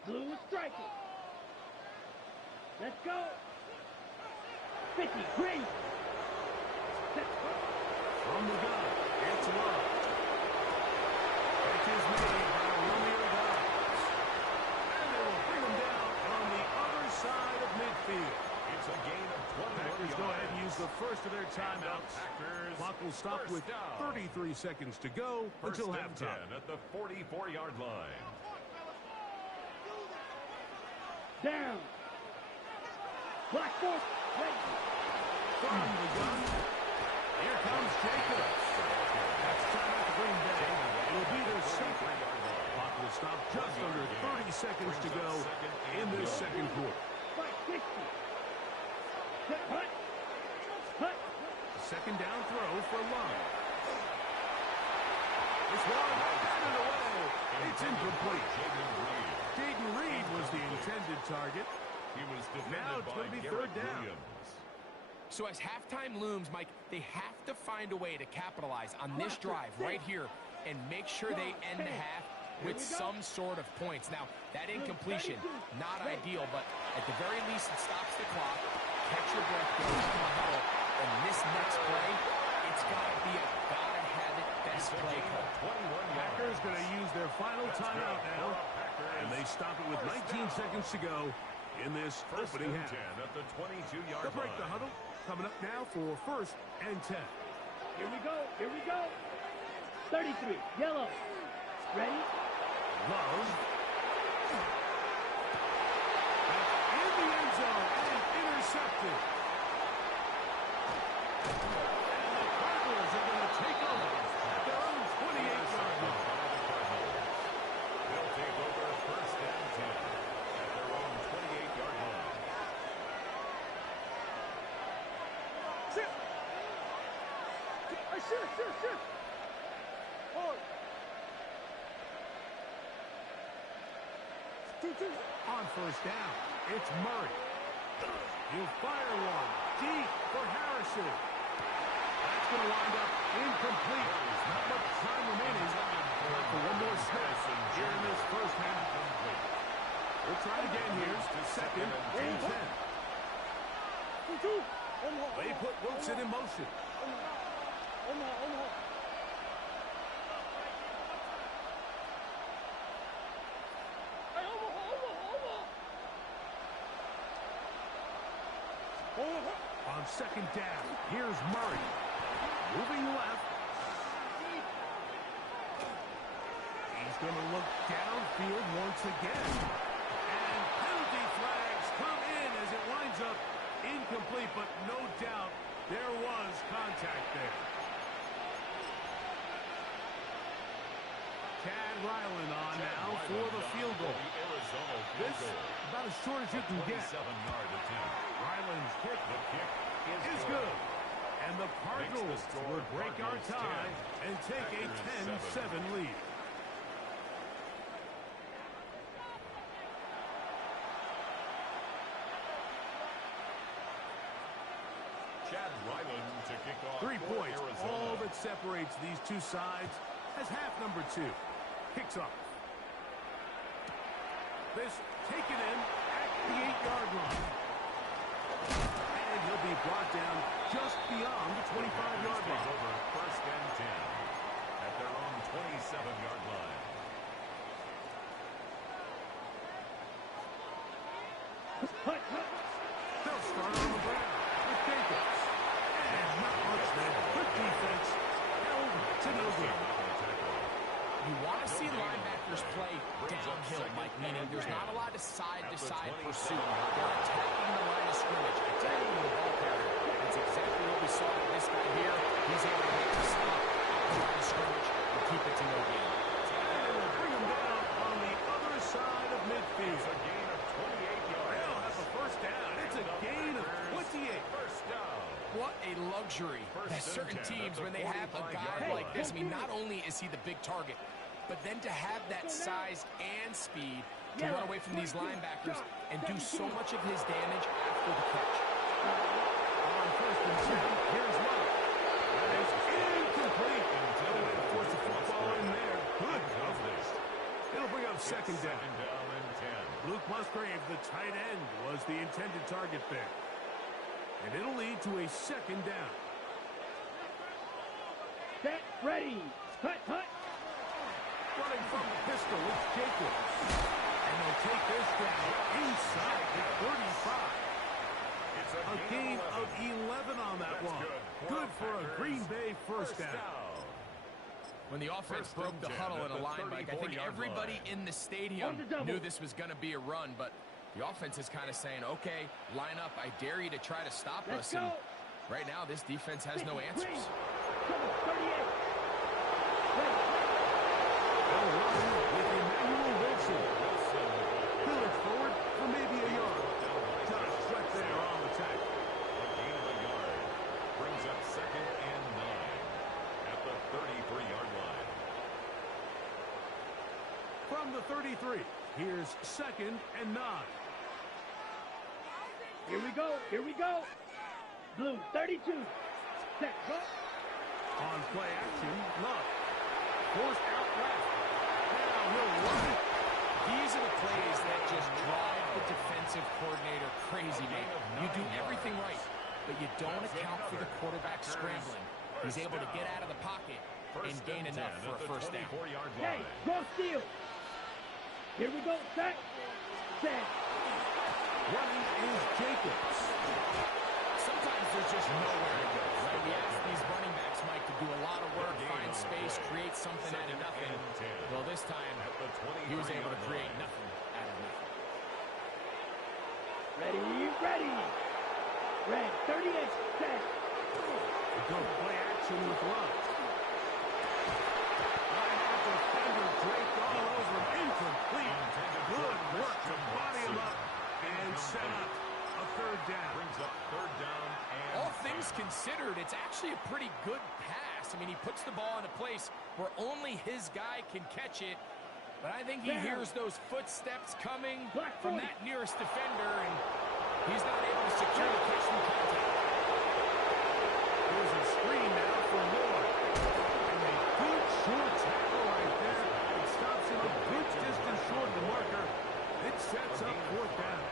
Blue is striking. Let's go. 50, green. From the gun, it's Love. Catch is made by Romeo Dobbs. And they will bring him down on the other side of midfield. It's a gain of 21 Packers go ahead and use the first of their And timeouts. Packers Clock will stop with 33 seconds to go until halftime. At the 44-yard line. Down. Black force. Ready. From the gun, here comes Jacobs. That's time out to Green Bay. It'll be their second. Clock will stop just under 30 seconds to go in this second quarter. 560. Hut. Hut. Second down throw for Love. This one batted away. It's incomplete. Jaden Reed was the intended target. He was Now defended it's by going to be Garrett third down. Williams. So as halftime looms, Mike, they have to find a way to capitalize on this drive right here and make sure they end the half with some sort of points. Now, that incompletion, not ideal, but at the very least, it stops the clock. Catch your breath, go into the huddle, and this next play, it's got to be a gotta-have-it best play call. Packers going to use their final timeout now, and they stop it with 19 seconds to go in this opening half. At the 22-yard They'll break the line. huddle. Coming up now for first and 10. Here we go. Here we go. 33. Yellow. Ready? Love. In the end zone and intercepted. And the Cardinals are going to take over at their own 28-yard line. They'll take over first and 10 at their own 28-yard line. Shift. Hold. On first down, it's Murray. He'll fire one deep for Harrison. That's going to wind up incomplete. There's not much time remaining. Time for one more snap here in this first half. We'll try again here. Second and 10. They put Wilson in motion. On second down, here's Murray. Moving left. He's going to look downfield once again. And penalty flags come in as it winds up incomplete, but no doubt there was contact there. Chad Ryland on now for the field goal. This about as short as you can get. 27-yard attempt. Ryland's kick The kick is good. And the Cardinals would break our tie and take a 10-7 lead. Chad Ryland to kick off 3 for points, Arizona. all that separates these two sides as half number 2 kicks off. This taken in at the 8-yard line. And he'll be brought down just beyond the 25-yard Take line. over first and 10 at their own 27-yard line. They'll start on the ground with Jacobs. And not much there. Good defense. Held to no good. You want to see linebackers play downhill, Mike, meaning there's not a lot of side-to-side pursuit. They're attacking the line of scrimmage, attacking the ball carrier. That's exactly what we saw with this guy here. He's able to make the stop at the line of scrimmage and keep it to no gain. And will bring him down on the other side of midfield. It's a gain of 28 yards. They'll have a first down. It's a gain of 28. First down. What a luxury that certain teams, when they have a guy like this, I mean, not only is he the big target, but then to have that size and speed to run away from these linebackers and do so much of his damage after the catch. On first and 10, here's Love. That is incomplete until second down. Second down and 10. Luke Musgrave, the tight end, was the intended target there. And it'll lead to a second down. Set, ready, hut, hut. Running from the pistol, it's Jacobs. And they'll take this down inside the 35. It's A gain of 11 on that one. Good for a Green Bay first down. When the offense broke the huddle in a line, Mike, I think everybody in the stadium knew this was going to be a run, but the offense is kind of saying, okay, line up, I dare you to try to stop us. And right now, this defense has no answers. With Emmanuel Wilson. He'll look forward for maybe a yard. Tough sweat there on the tackle. A gain of a yard. Brings up second and 9 at the 33-yard line. From the 33, here's second and 9. Here we go, here we go. Blue, 32. Set, go. On play action, Love. Forced out left. Now he'll run it. These are the plays that just drive the defensive coordinator crazy, mate. You do everything right, but you don't account for the quarterback scrambling. He's able to get out of the pocket and gain enough for a first down. Hey, go steal. Here we go, set. Set. Running is Jacobs. Sometimes there's just nowhere to go, right? We ask these running backs, Mike, to do a lot of work, find space, create something out of nothing. Well, this time, he was able to create nothing out of nothing. Ready, ready. Red, 38, set. We go play action with Love. Defender draped all over him. Incomplete. Good work to body him up and set up a third down. Brings up third down and All things considered, it's actually a pretty good pass. I mean, he puts the ball in a place where only his guy can catch it. But I think he hears those footsteps coming from that nearest defender, and he's not able to secure the catch from contact. There's a screen now for Moore. And a good short tackle right there. It stops him a good distance short of the marker. It sets up fourth down.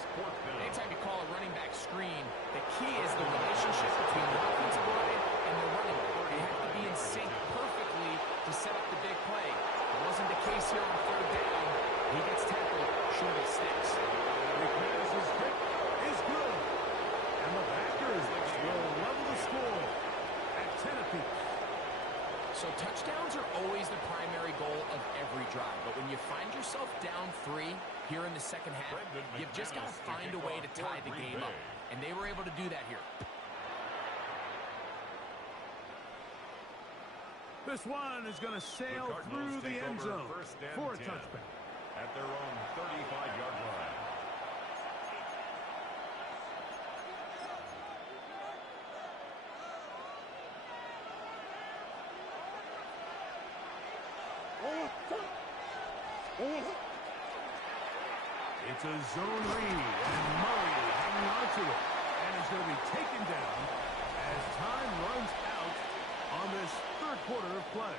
it's fourth down. Anytime you call a running back screen, the key is the relationship between the offensive line and the running back. They have to be in sync perfectly to set up the big play. It wasn't the case here on third down. He gets tackled short of sticks. McManus's hit is good. And the Packers will level the score at 10 apiece. So touchdowns are always the primary goal of every drive. But when you find yourself down 3 here in the second half, you've just got to find a way to tie the game up. And they were able to do that here. This one is going to sail through the end zone for a touchback. At their own 35-yard line. It's a zone read, and Murray hanging on to it. And he's going to be taken down as time runs out on this third quarter of play.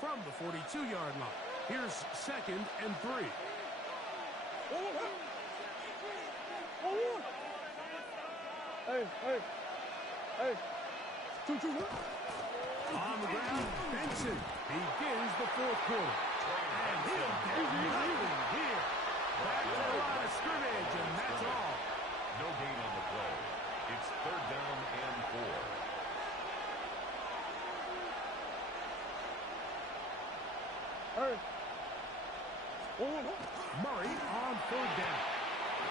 From the 42-yard line, here's second and 3. On the ground, Benson begins the fourth quarter. And he'll get nothing here. Back to the line of scrimmage, and that's all. No gain on the play. It's third down and 4. Murray on third down.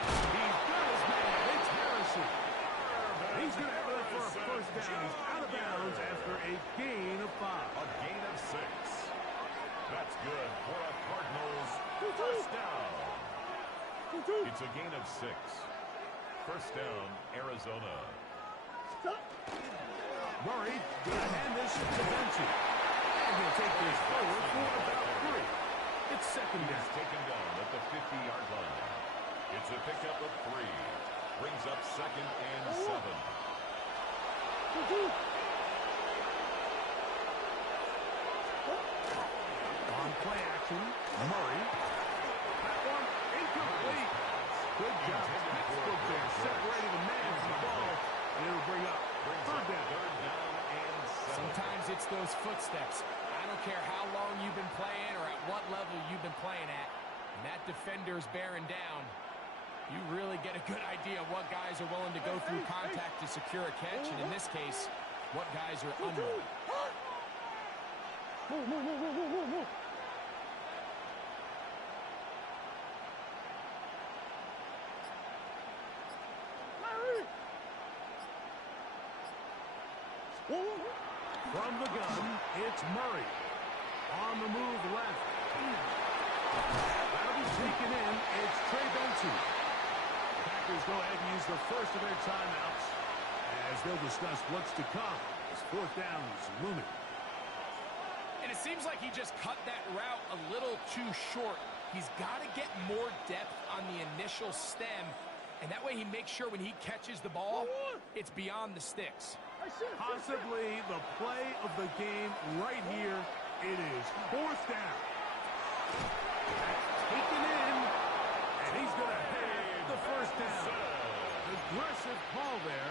He's got his man. It's Harrison. He's going to have it for a first down. He's out of bounds after a gain of 5. A gain of 6. That's good for a Cardinals first down. It's a gain of 6. First down, Arizona. Murray going to hand this to Benson. And he'll take this forward for about 3. It's second down. He's taken down at the 50-yard line. It's a pickup of 3. Brings up 2nd and 7. On play action, Murray. That one incomplete. Good job. Textbook there, separating the man from the ball. And it'll bring up 3rd down. And 7. Sometimes it's those footsteps. I don't care how long you've been playing or at what level you've been playing at. And that defender's bearing down. You really get a good idea of what guys are willing to go through contact to secure a catch. And in this case, what guys are unwilling. From the gun, it's Murray. On the move left. That'll be taken in. It's Trey Benson. Packers go ahead and use the first of their timeouts as they'll discuss what's to come as 4th down is looming. And it seems like he just cut that route a little too short. He's got to get more depth on the initial stem, and that way he makes sure when he catches the ball, it's beyond the sticks. Possibly the play of the game right here. It is 4th down. Taken in, and he's going to have the 1st down. Aggressive call there.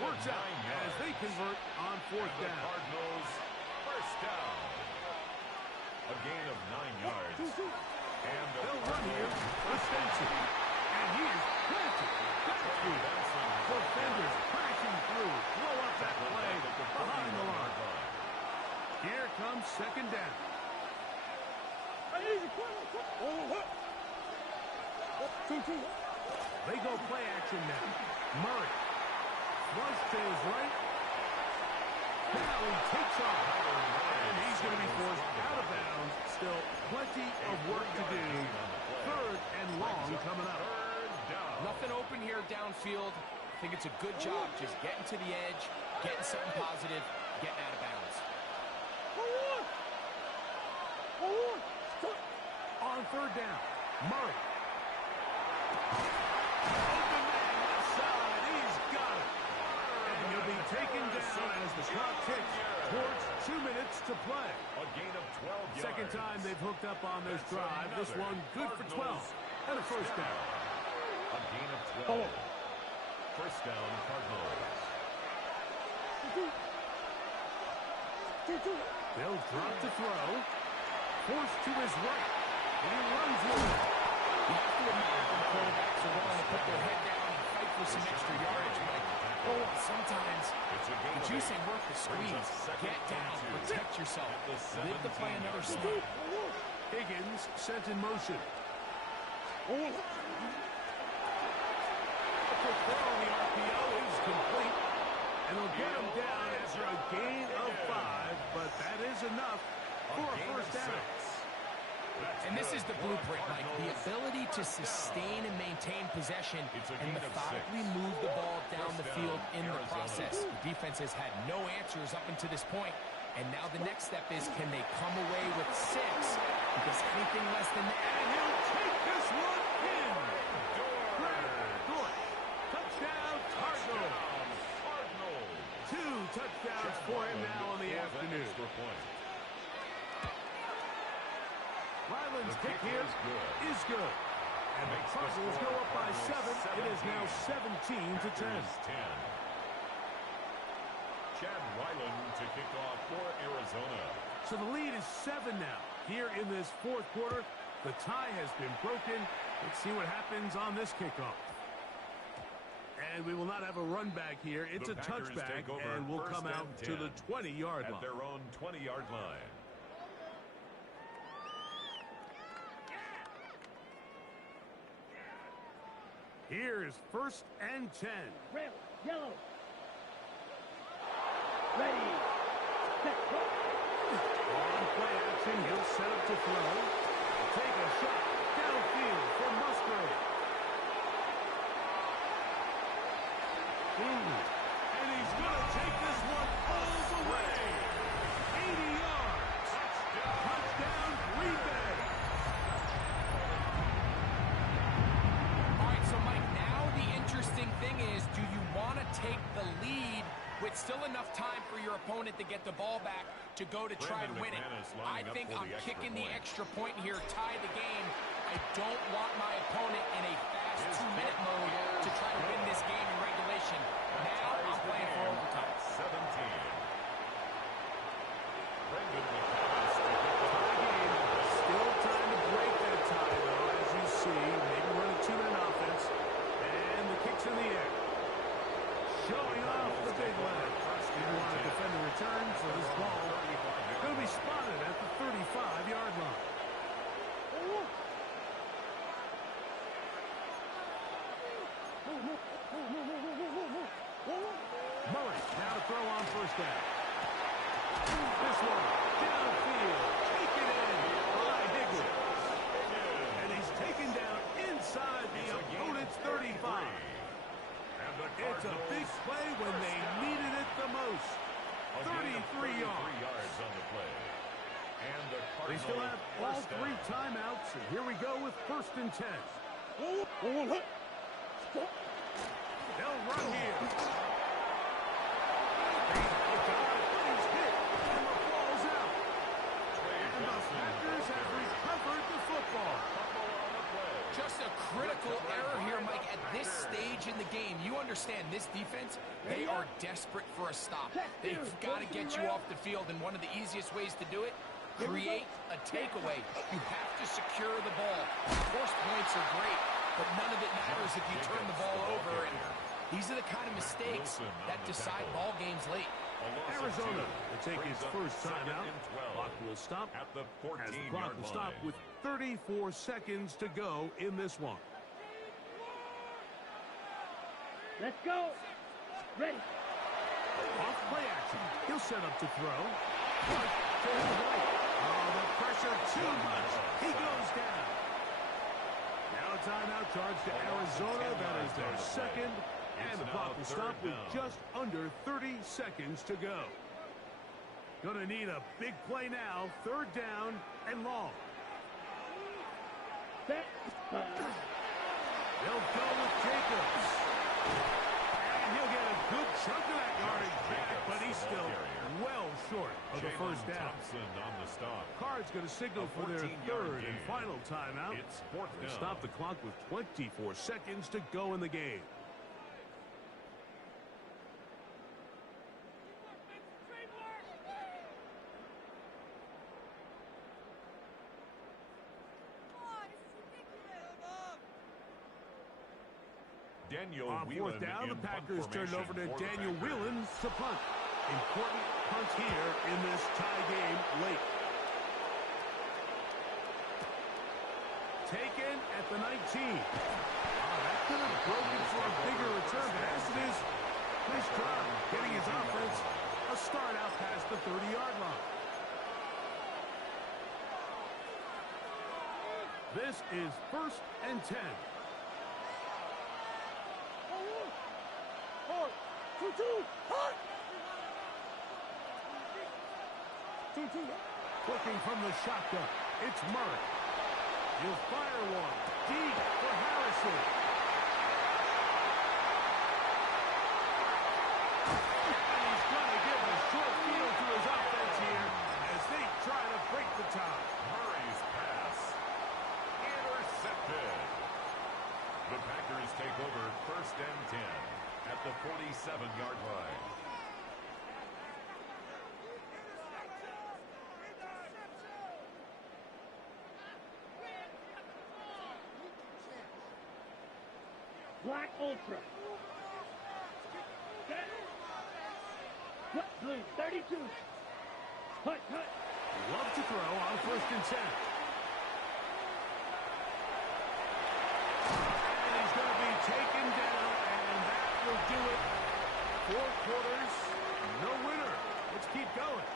Works out as they convert on 4th down. Cardinals, 1st down. A gain of 9 yards. And they'll run here with Benson. And he is planted. Backfield. Defenders crashing through. Blow up that play behind the line. Here comes 2nd down. They go play action now. Murray. Flush to his right. Now he takes off. And he's going to be forced out of bounds. Still plenty of work to do. 3rd and long coming up. Nothing open here downfield. I think it's a good job just getting to the edge, getting something positive, getting out of bounds. On 3rd down, Murray. Open man left side. He's got it. And he'll be taken down as the clock ticks towards 2 minutes to play. A gain of 12 yards. Second time they've hooked up on this drive. This one good for 12. And a 1st down. A gain of 12. 1st down, Cardinals. They'll drop to throw. Forced to his right. And he runs with it. You have to admire when quarterbacks are willing to put their head down and fight for some extra yardage, Mike. Sometimes the juice ain't worth the squeeze. Get down, protect yourself, live to play another snap. Higgins sent in motion. The throw on the RPO is complete. And they'll get him down after a gain of 5, but that is enough for a 1st down. And this is the blueprint, Mike. The ability to sustain and maintain possession and methodically move the ball down the field in the process. The defense has had no answers up until this point. And now the next step is, can they come away with 6? Because anything less than that... And he'll take this one in. Good. Touchdown, Cardinals. 2 touchdowns for him now in the afternoon. Ryland's kick here is good. And the Cardinals go up by 7. It is now 17-10. Chad Ryland to kick off for Arizona. So the lead is 7 now. Here in this 4th quarter, the tie has been broken. Let's see what happens on this kickoff. And we will not have a run back here. It's a touchback, and we'll come out to the 20-yard line. At their own 20-yard line. Here is 1st and 10. Red, yellow. Ready. Set, go. On play action, he'll set up to throw. Take a shot downfield for Musgrave. And he's going to take this one all the way. 80 yards. Touchdown, Green Bay. All right, opponent to get the ball back to go to try to win it. I think I'm kicking the extra point here, tie the game. I don't want my opponent in a fast 2-minute mode to try to win this game in regulation. Now I'm playing for overtime. 17. Still trying to break that tie, though, as you see. Maybe run a 2-man offense. And the kick's in the air. Showing off the big leg. Didn't want to defend the return, so this ball going to be spotted at the 35-yard line. Murray now to throw on first down. This one downfield, taken in by Higgins. And he's taken down inside the opponent's 35. It's a big play when they needed it the most. 33 yards on the play. And the they still have all 3 timeouts, and here we go with 1st and 10. They'll run here. He's hit, and the ball's out. And the Packers have recovered the football. Just a critical error here, Mike, at this stage in the game. You understand this defense, they are desperate for a stop. They've got to get you off the field, and one of the easiest ways to do it, create a takeaway. You have to secure the ball. Of course, points are great, but none of it matters if you turn the ball over. And these are the kind of mistakes that decide ball games late. Arizona will take its first timeout. Clock will stop at the 14-yard line. As the clock will stop with 34 seconds to go in this one. Let's go. Ready. Off play action. He'll set up to throw. Punt to his right. Oh, the pressure too much. He goes down. Now a timeout charge to Arizona. That is their second. And the clock will stop with just under 30 seconds to go. Gonna need a big play now. 3rd down and long. Set. They'll go with Jacobs. And he'll get a good chunk of that yardage back, but he's still well short of the first down. On the stop. Card's going to signal for their 3rd and final timeout. It's 4th down. Stop the clock with 24 seconds to go in the game. On 4th down, the Packers turned over to Daniel Whelan to punt. Important punt here in this tie game late. Taken at the 19. That could have broken for a bigger return, but as it is, nice job getting his offense a start out past the 30-yard line. This is 1st and 10. Looking from the shotgun, it's Murray. He'll fire one deep for Harrison. And he's going to give a short field to his offense here as they try to break the tie. Murray's pass intercepted. The Packers take over 1st and 10 at the 47-yard line. Black Ultra. Blue 32. Hut. Love to throw on 1st and 10. And he's going to be taken down, and that will do it. 4 quarters, no winner. Let's keep going.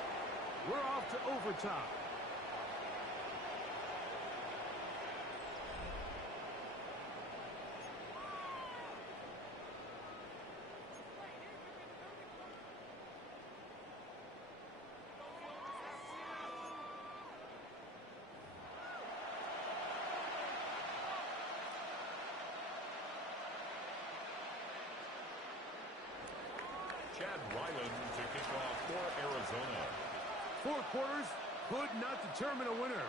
We're off to overtime. Chad Ryland to kick off for Arizona. 4 quarters could not determine a winner.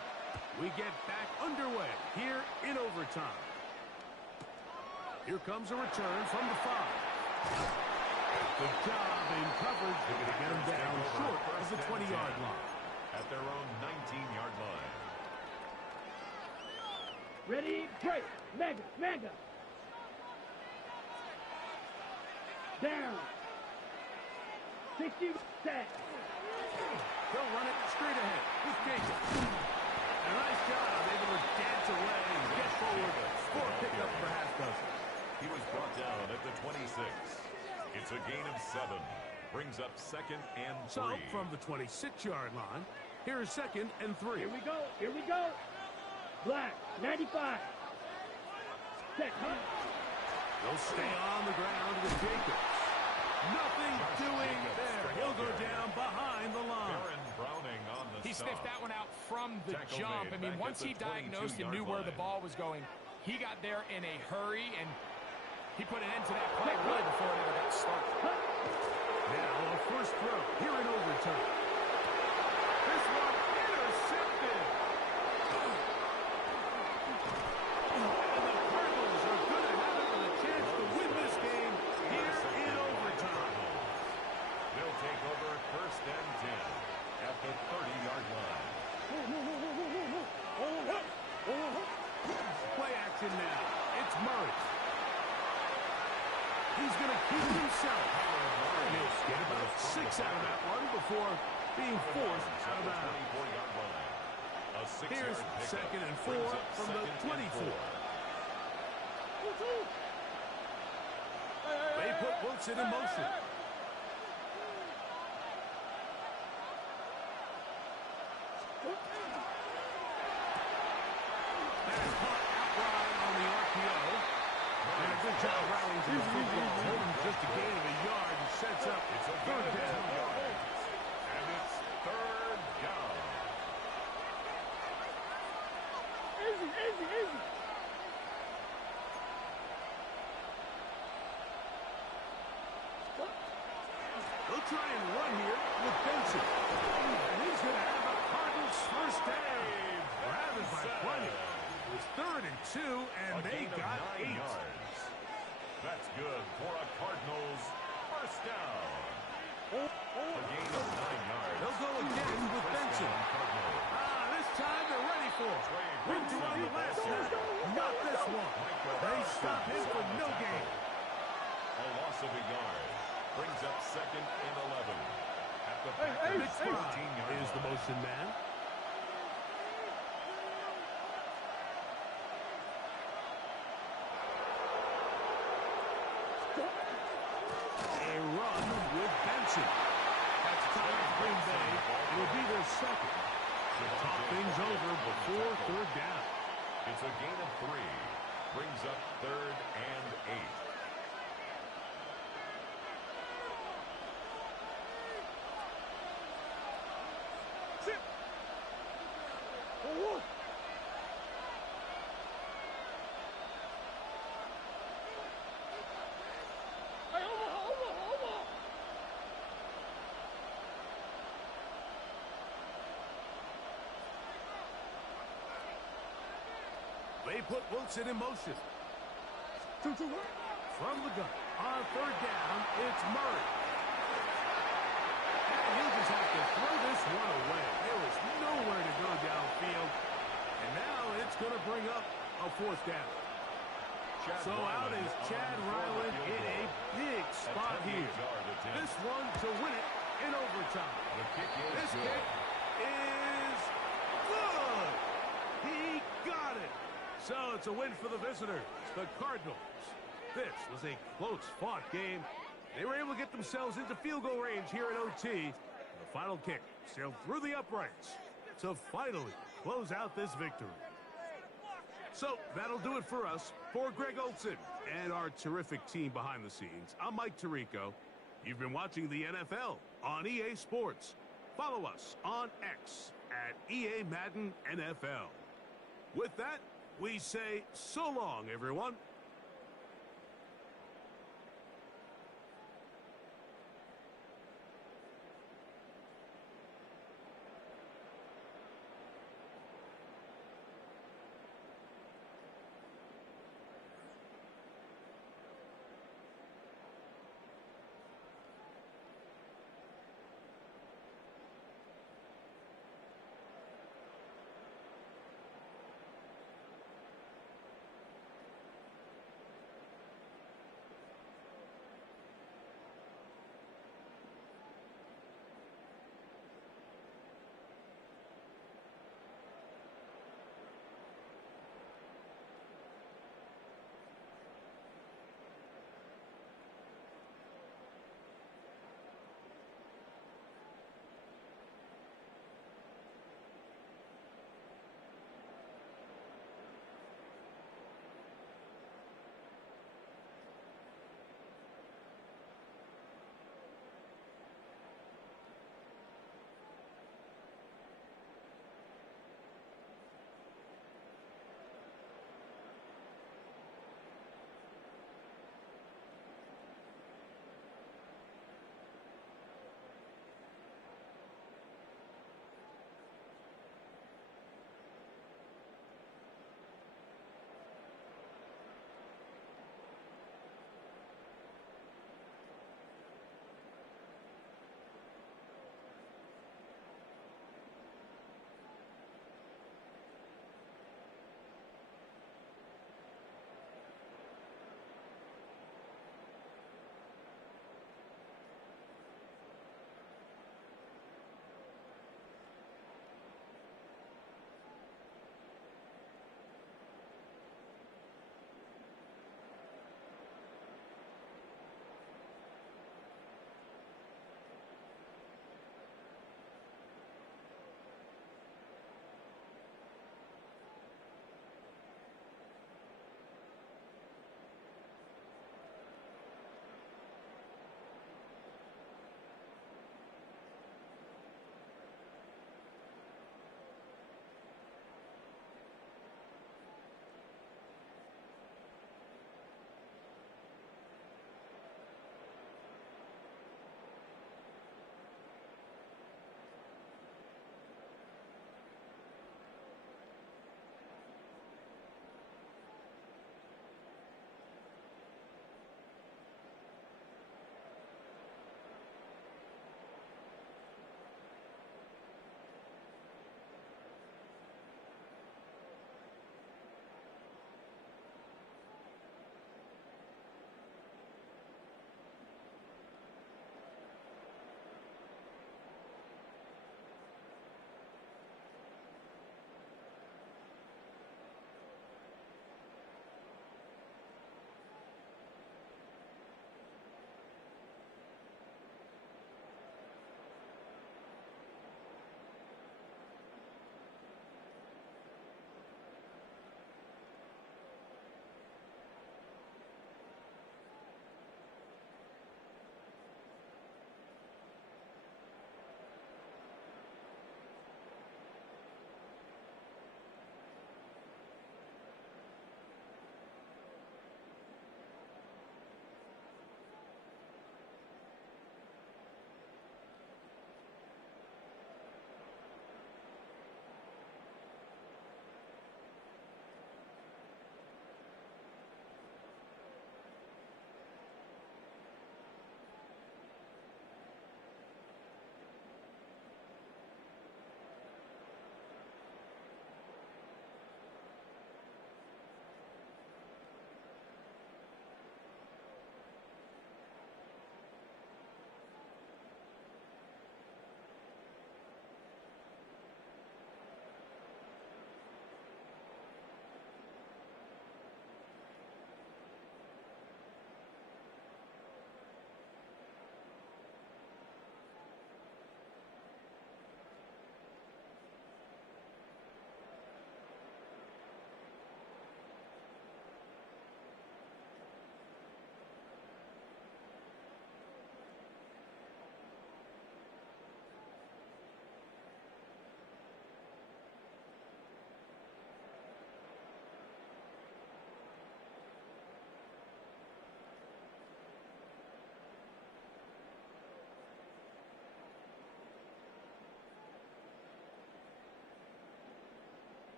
We get back underway here in overtime. Here comes a return from the 5. Good job in coverage. They're going to get him down short of the 20-yard line. At their own 19-yard line. Ready, break. Mega. Down. 60 set. They'll run it straight ahead with Jacobs. A nice job able to dance away and get forward for a pickup for half dozen. He was brought down at the 26. It's a gain of 7. Brings up 2nd and 3. So from the 26-yard line, here is 2nd and 3. Here we go. Black, 95. Set, huh? They'll stay on the ground with Jacobs. Nothing doing there. He'll go down behind the line. Aaron Browning on the He sniffed that one out from the jump. I mean, once he diagnosed and knew where the ball was going, he got there in a hurry, and he put an end to that play really before it ever got started. Now a first throw here in overtime. This one intercepted. And the Cardinals are going to have it with a chance to win this game here in overtime. They'll take over 1st and 10 at the 30-yard line. Play action now. It's Murray. He's going to keep it himself. He'll get about 6 out of that one before being forced out of bounds. Here's 2nd and 4 from the 24. They put Wilson in motion. That's caught outright on the RPO. And a good job rallying to the football. Holding just a gain of a yard and sets up. It's a 3rd down. And it's 3rd down. Easy. They'll try and run here with Benson. And he's going to have a Cardinals first down. Ravaged by plenty. It was 3rd and 2, and they got 8. Yards. That's good for a Cardinals first down. A gain of 9 yards. They'll go again with Benson. This time they're ready for it. Went to on the last snap. Not this one. They stop him for no gain. A loss of a yard. Brings up 2nd and 11. At the Mitch Fry 14-yard is the motion man. A run with Benson. That's tied Green Bay. It'll be their 2nd. To talk things over before 3rd down. It's a gain of 3. Brings up 3rd and 8. They put Wilson in motion. From the gun. On 3rd down, it's Murray. And he'll just have to throw this one away. There was nowhere to go downfield. And now it's going to bring up a 4th down. So out is Chad Ryland in a big spot here. This one to win it in overtime. This kick is good. He got it. So it's a win for the visitors, the Cardinals. This was a close-fought game. They were able to get themselves into field goal range here at OT. The final kick sailed through the uprights to finally close out this victory. So that'll do it for us. For Greg Olson and our terrific team behind the scenes, I'm Mike Tirico. You've been watching the NFL on EA Sports. Follow us on X at EA Madden NFL. With that, we say so long, everyone.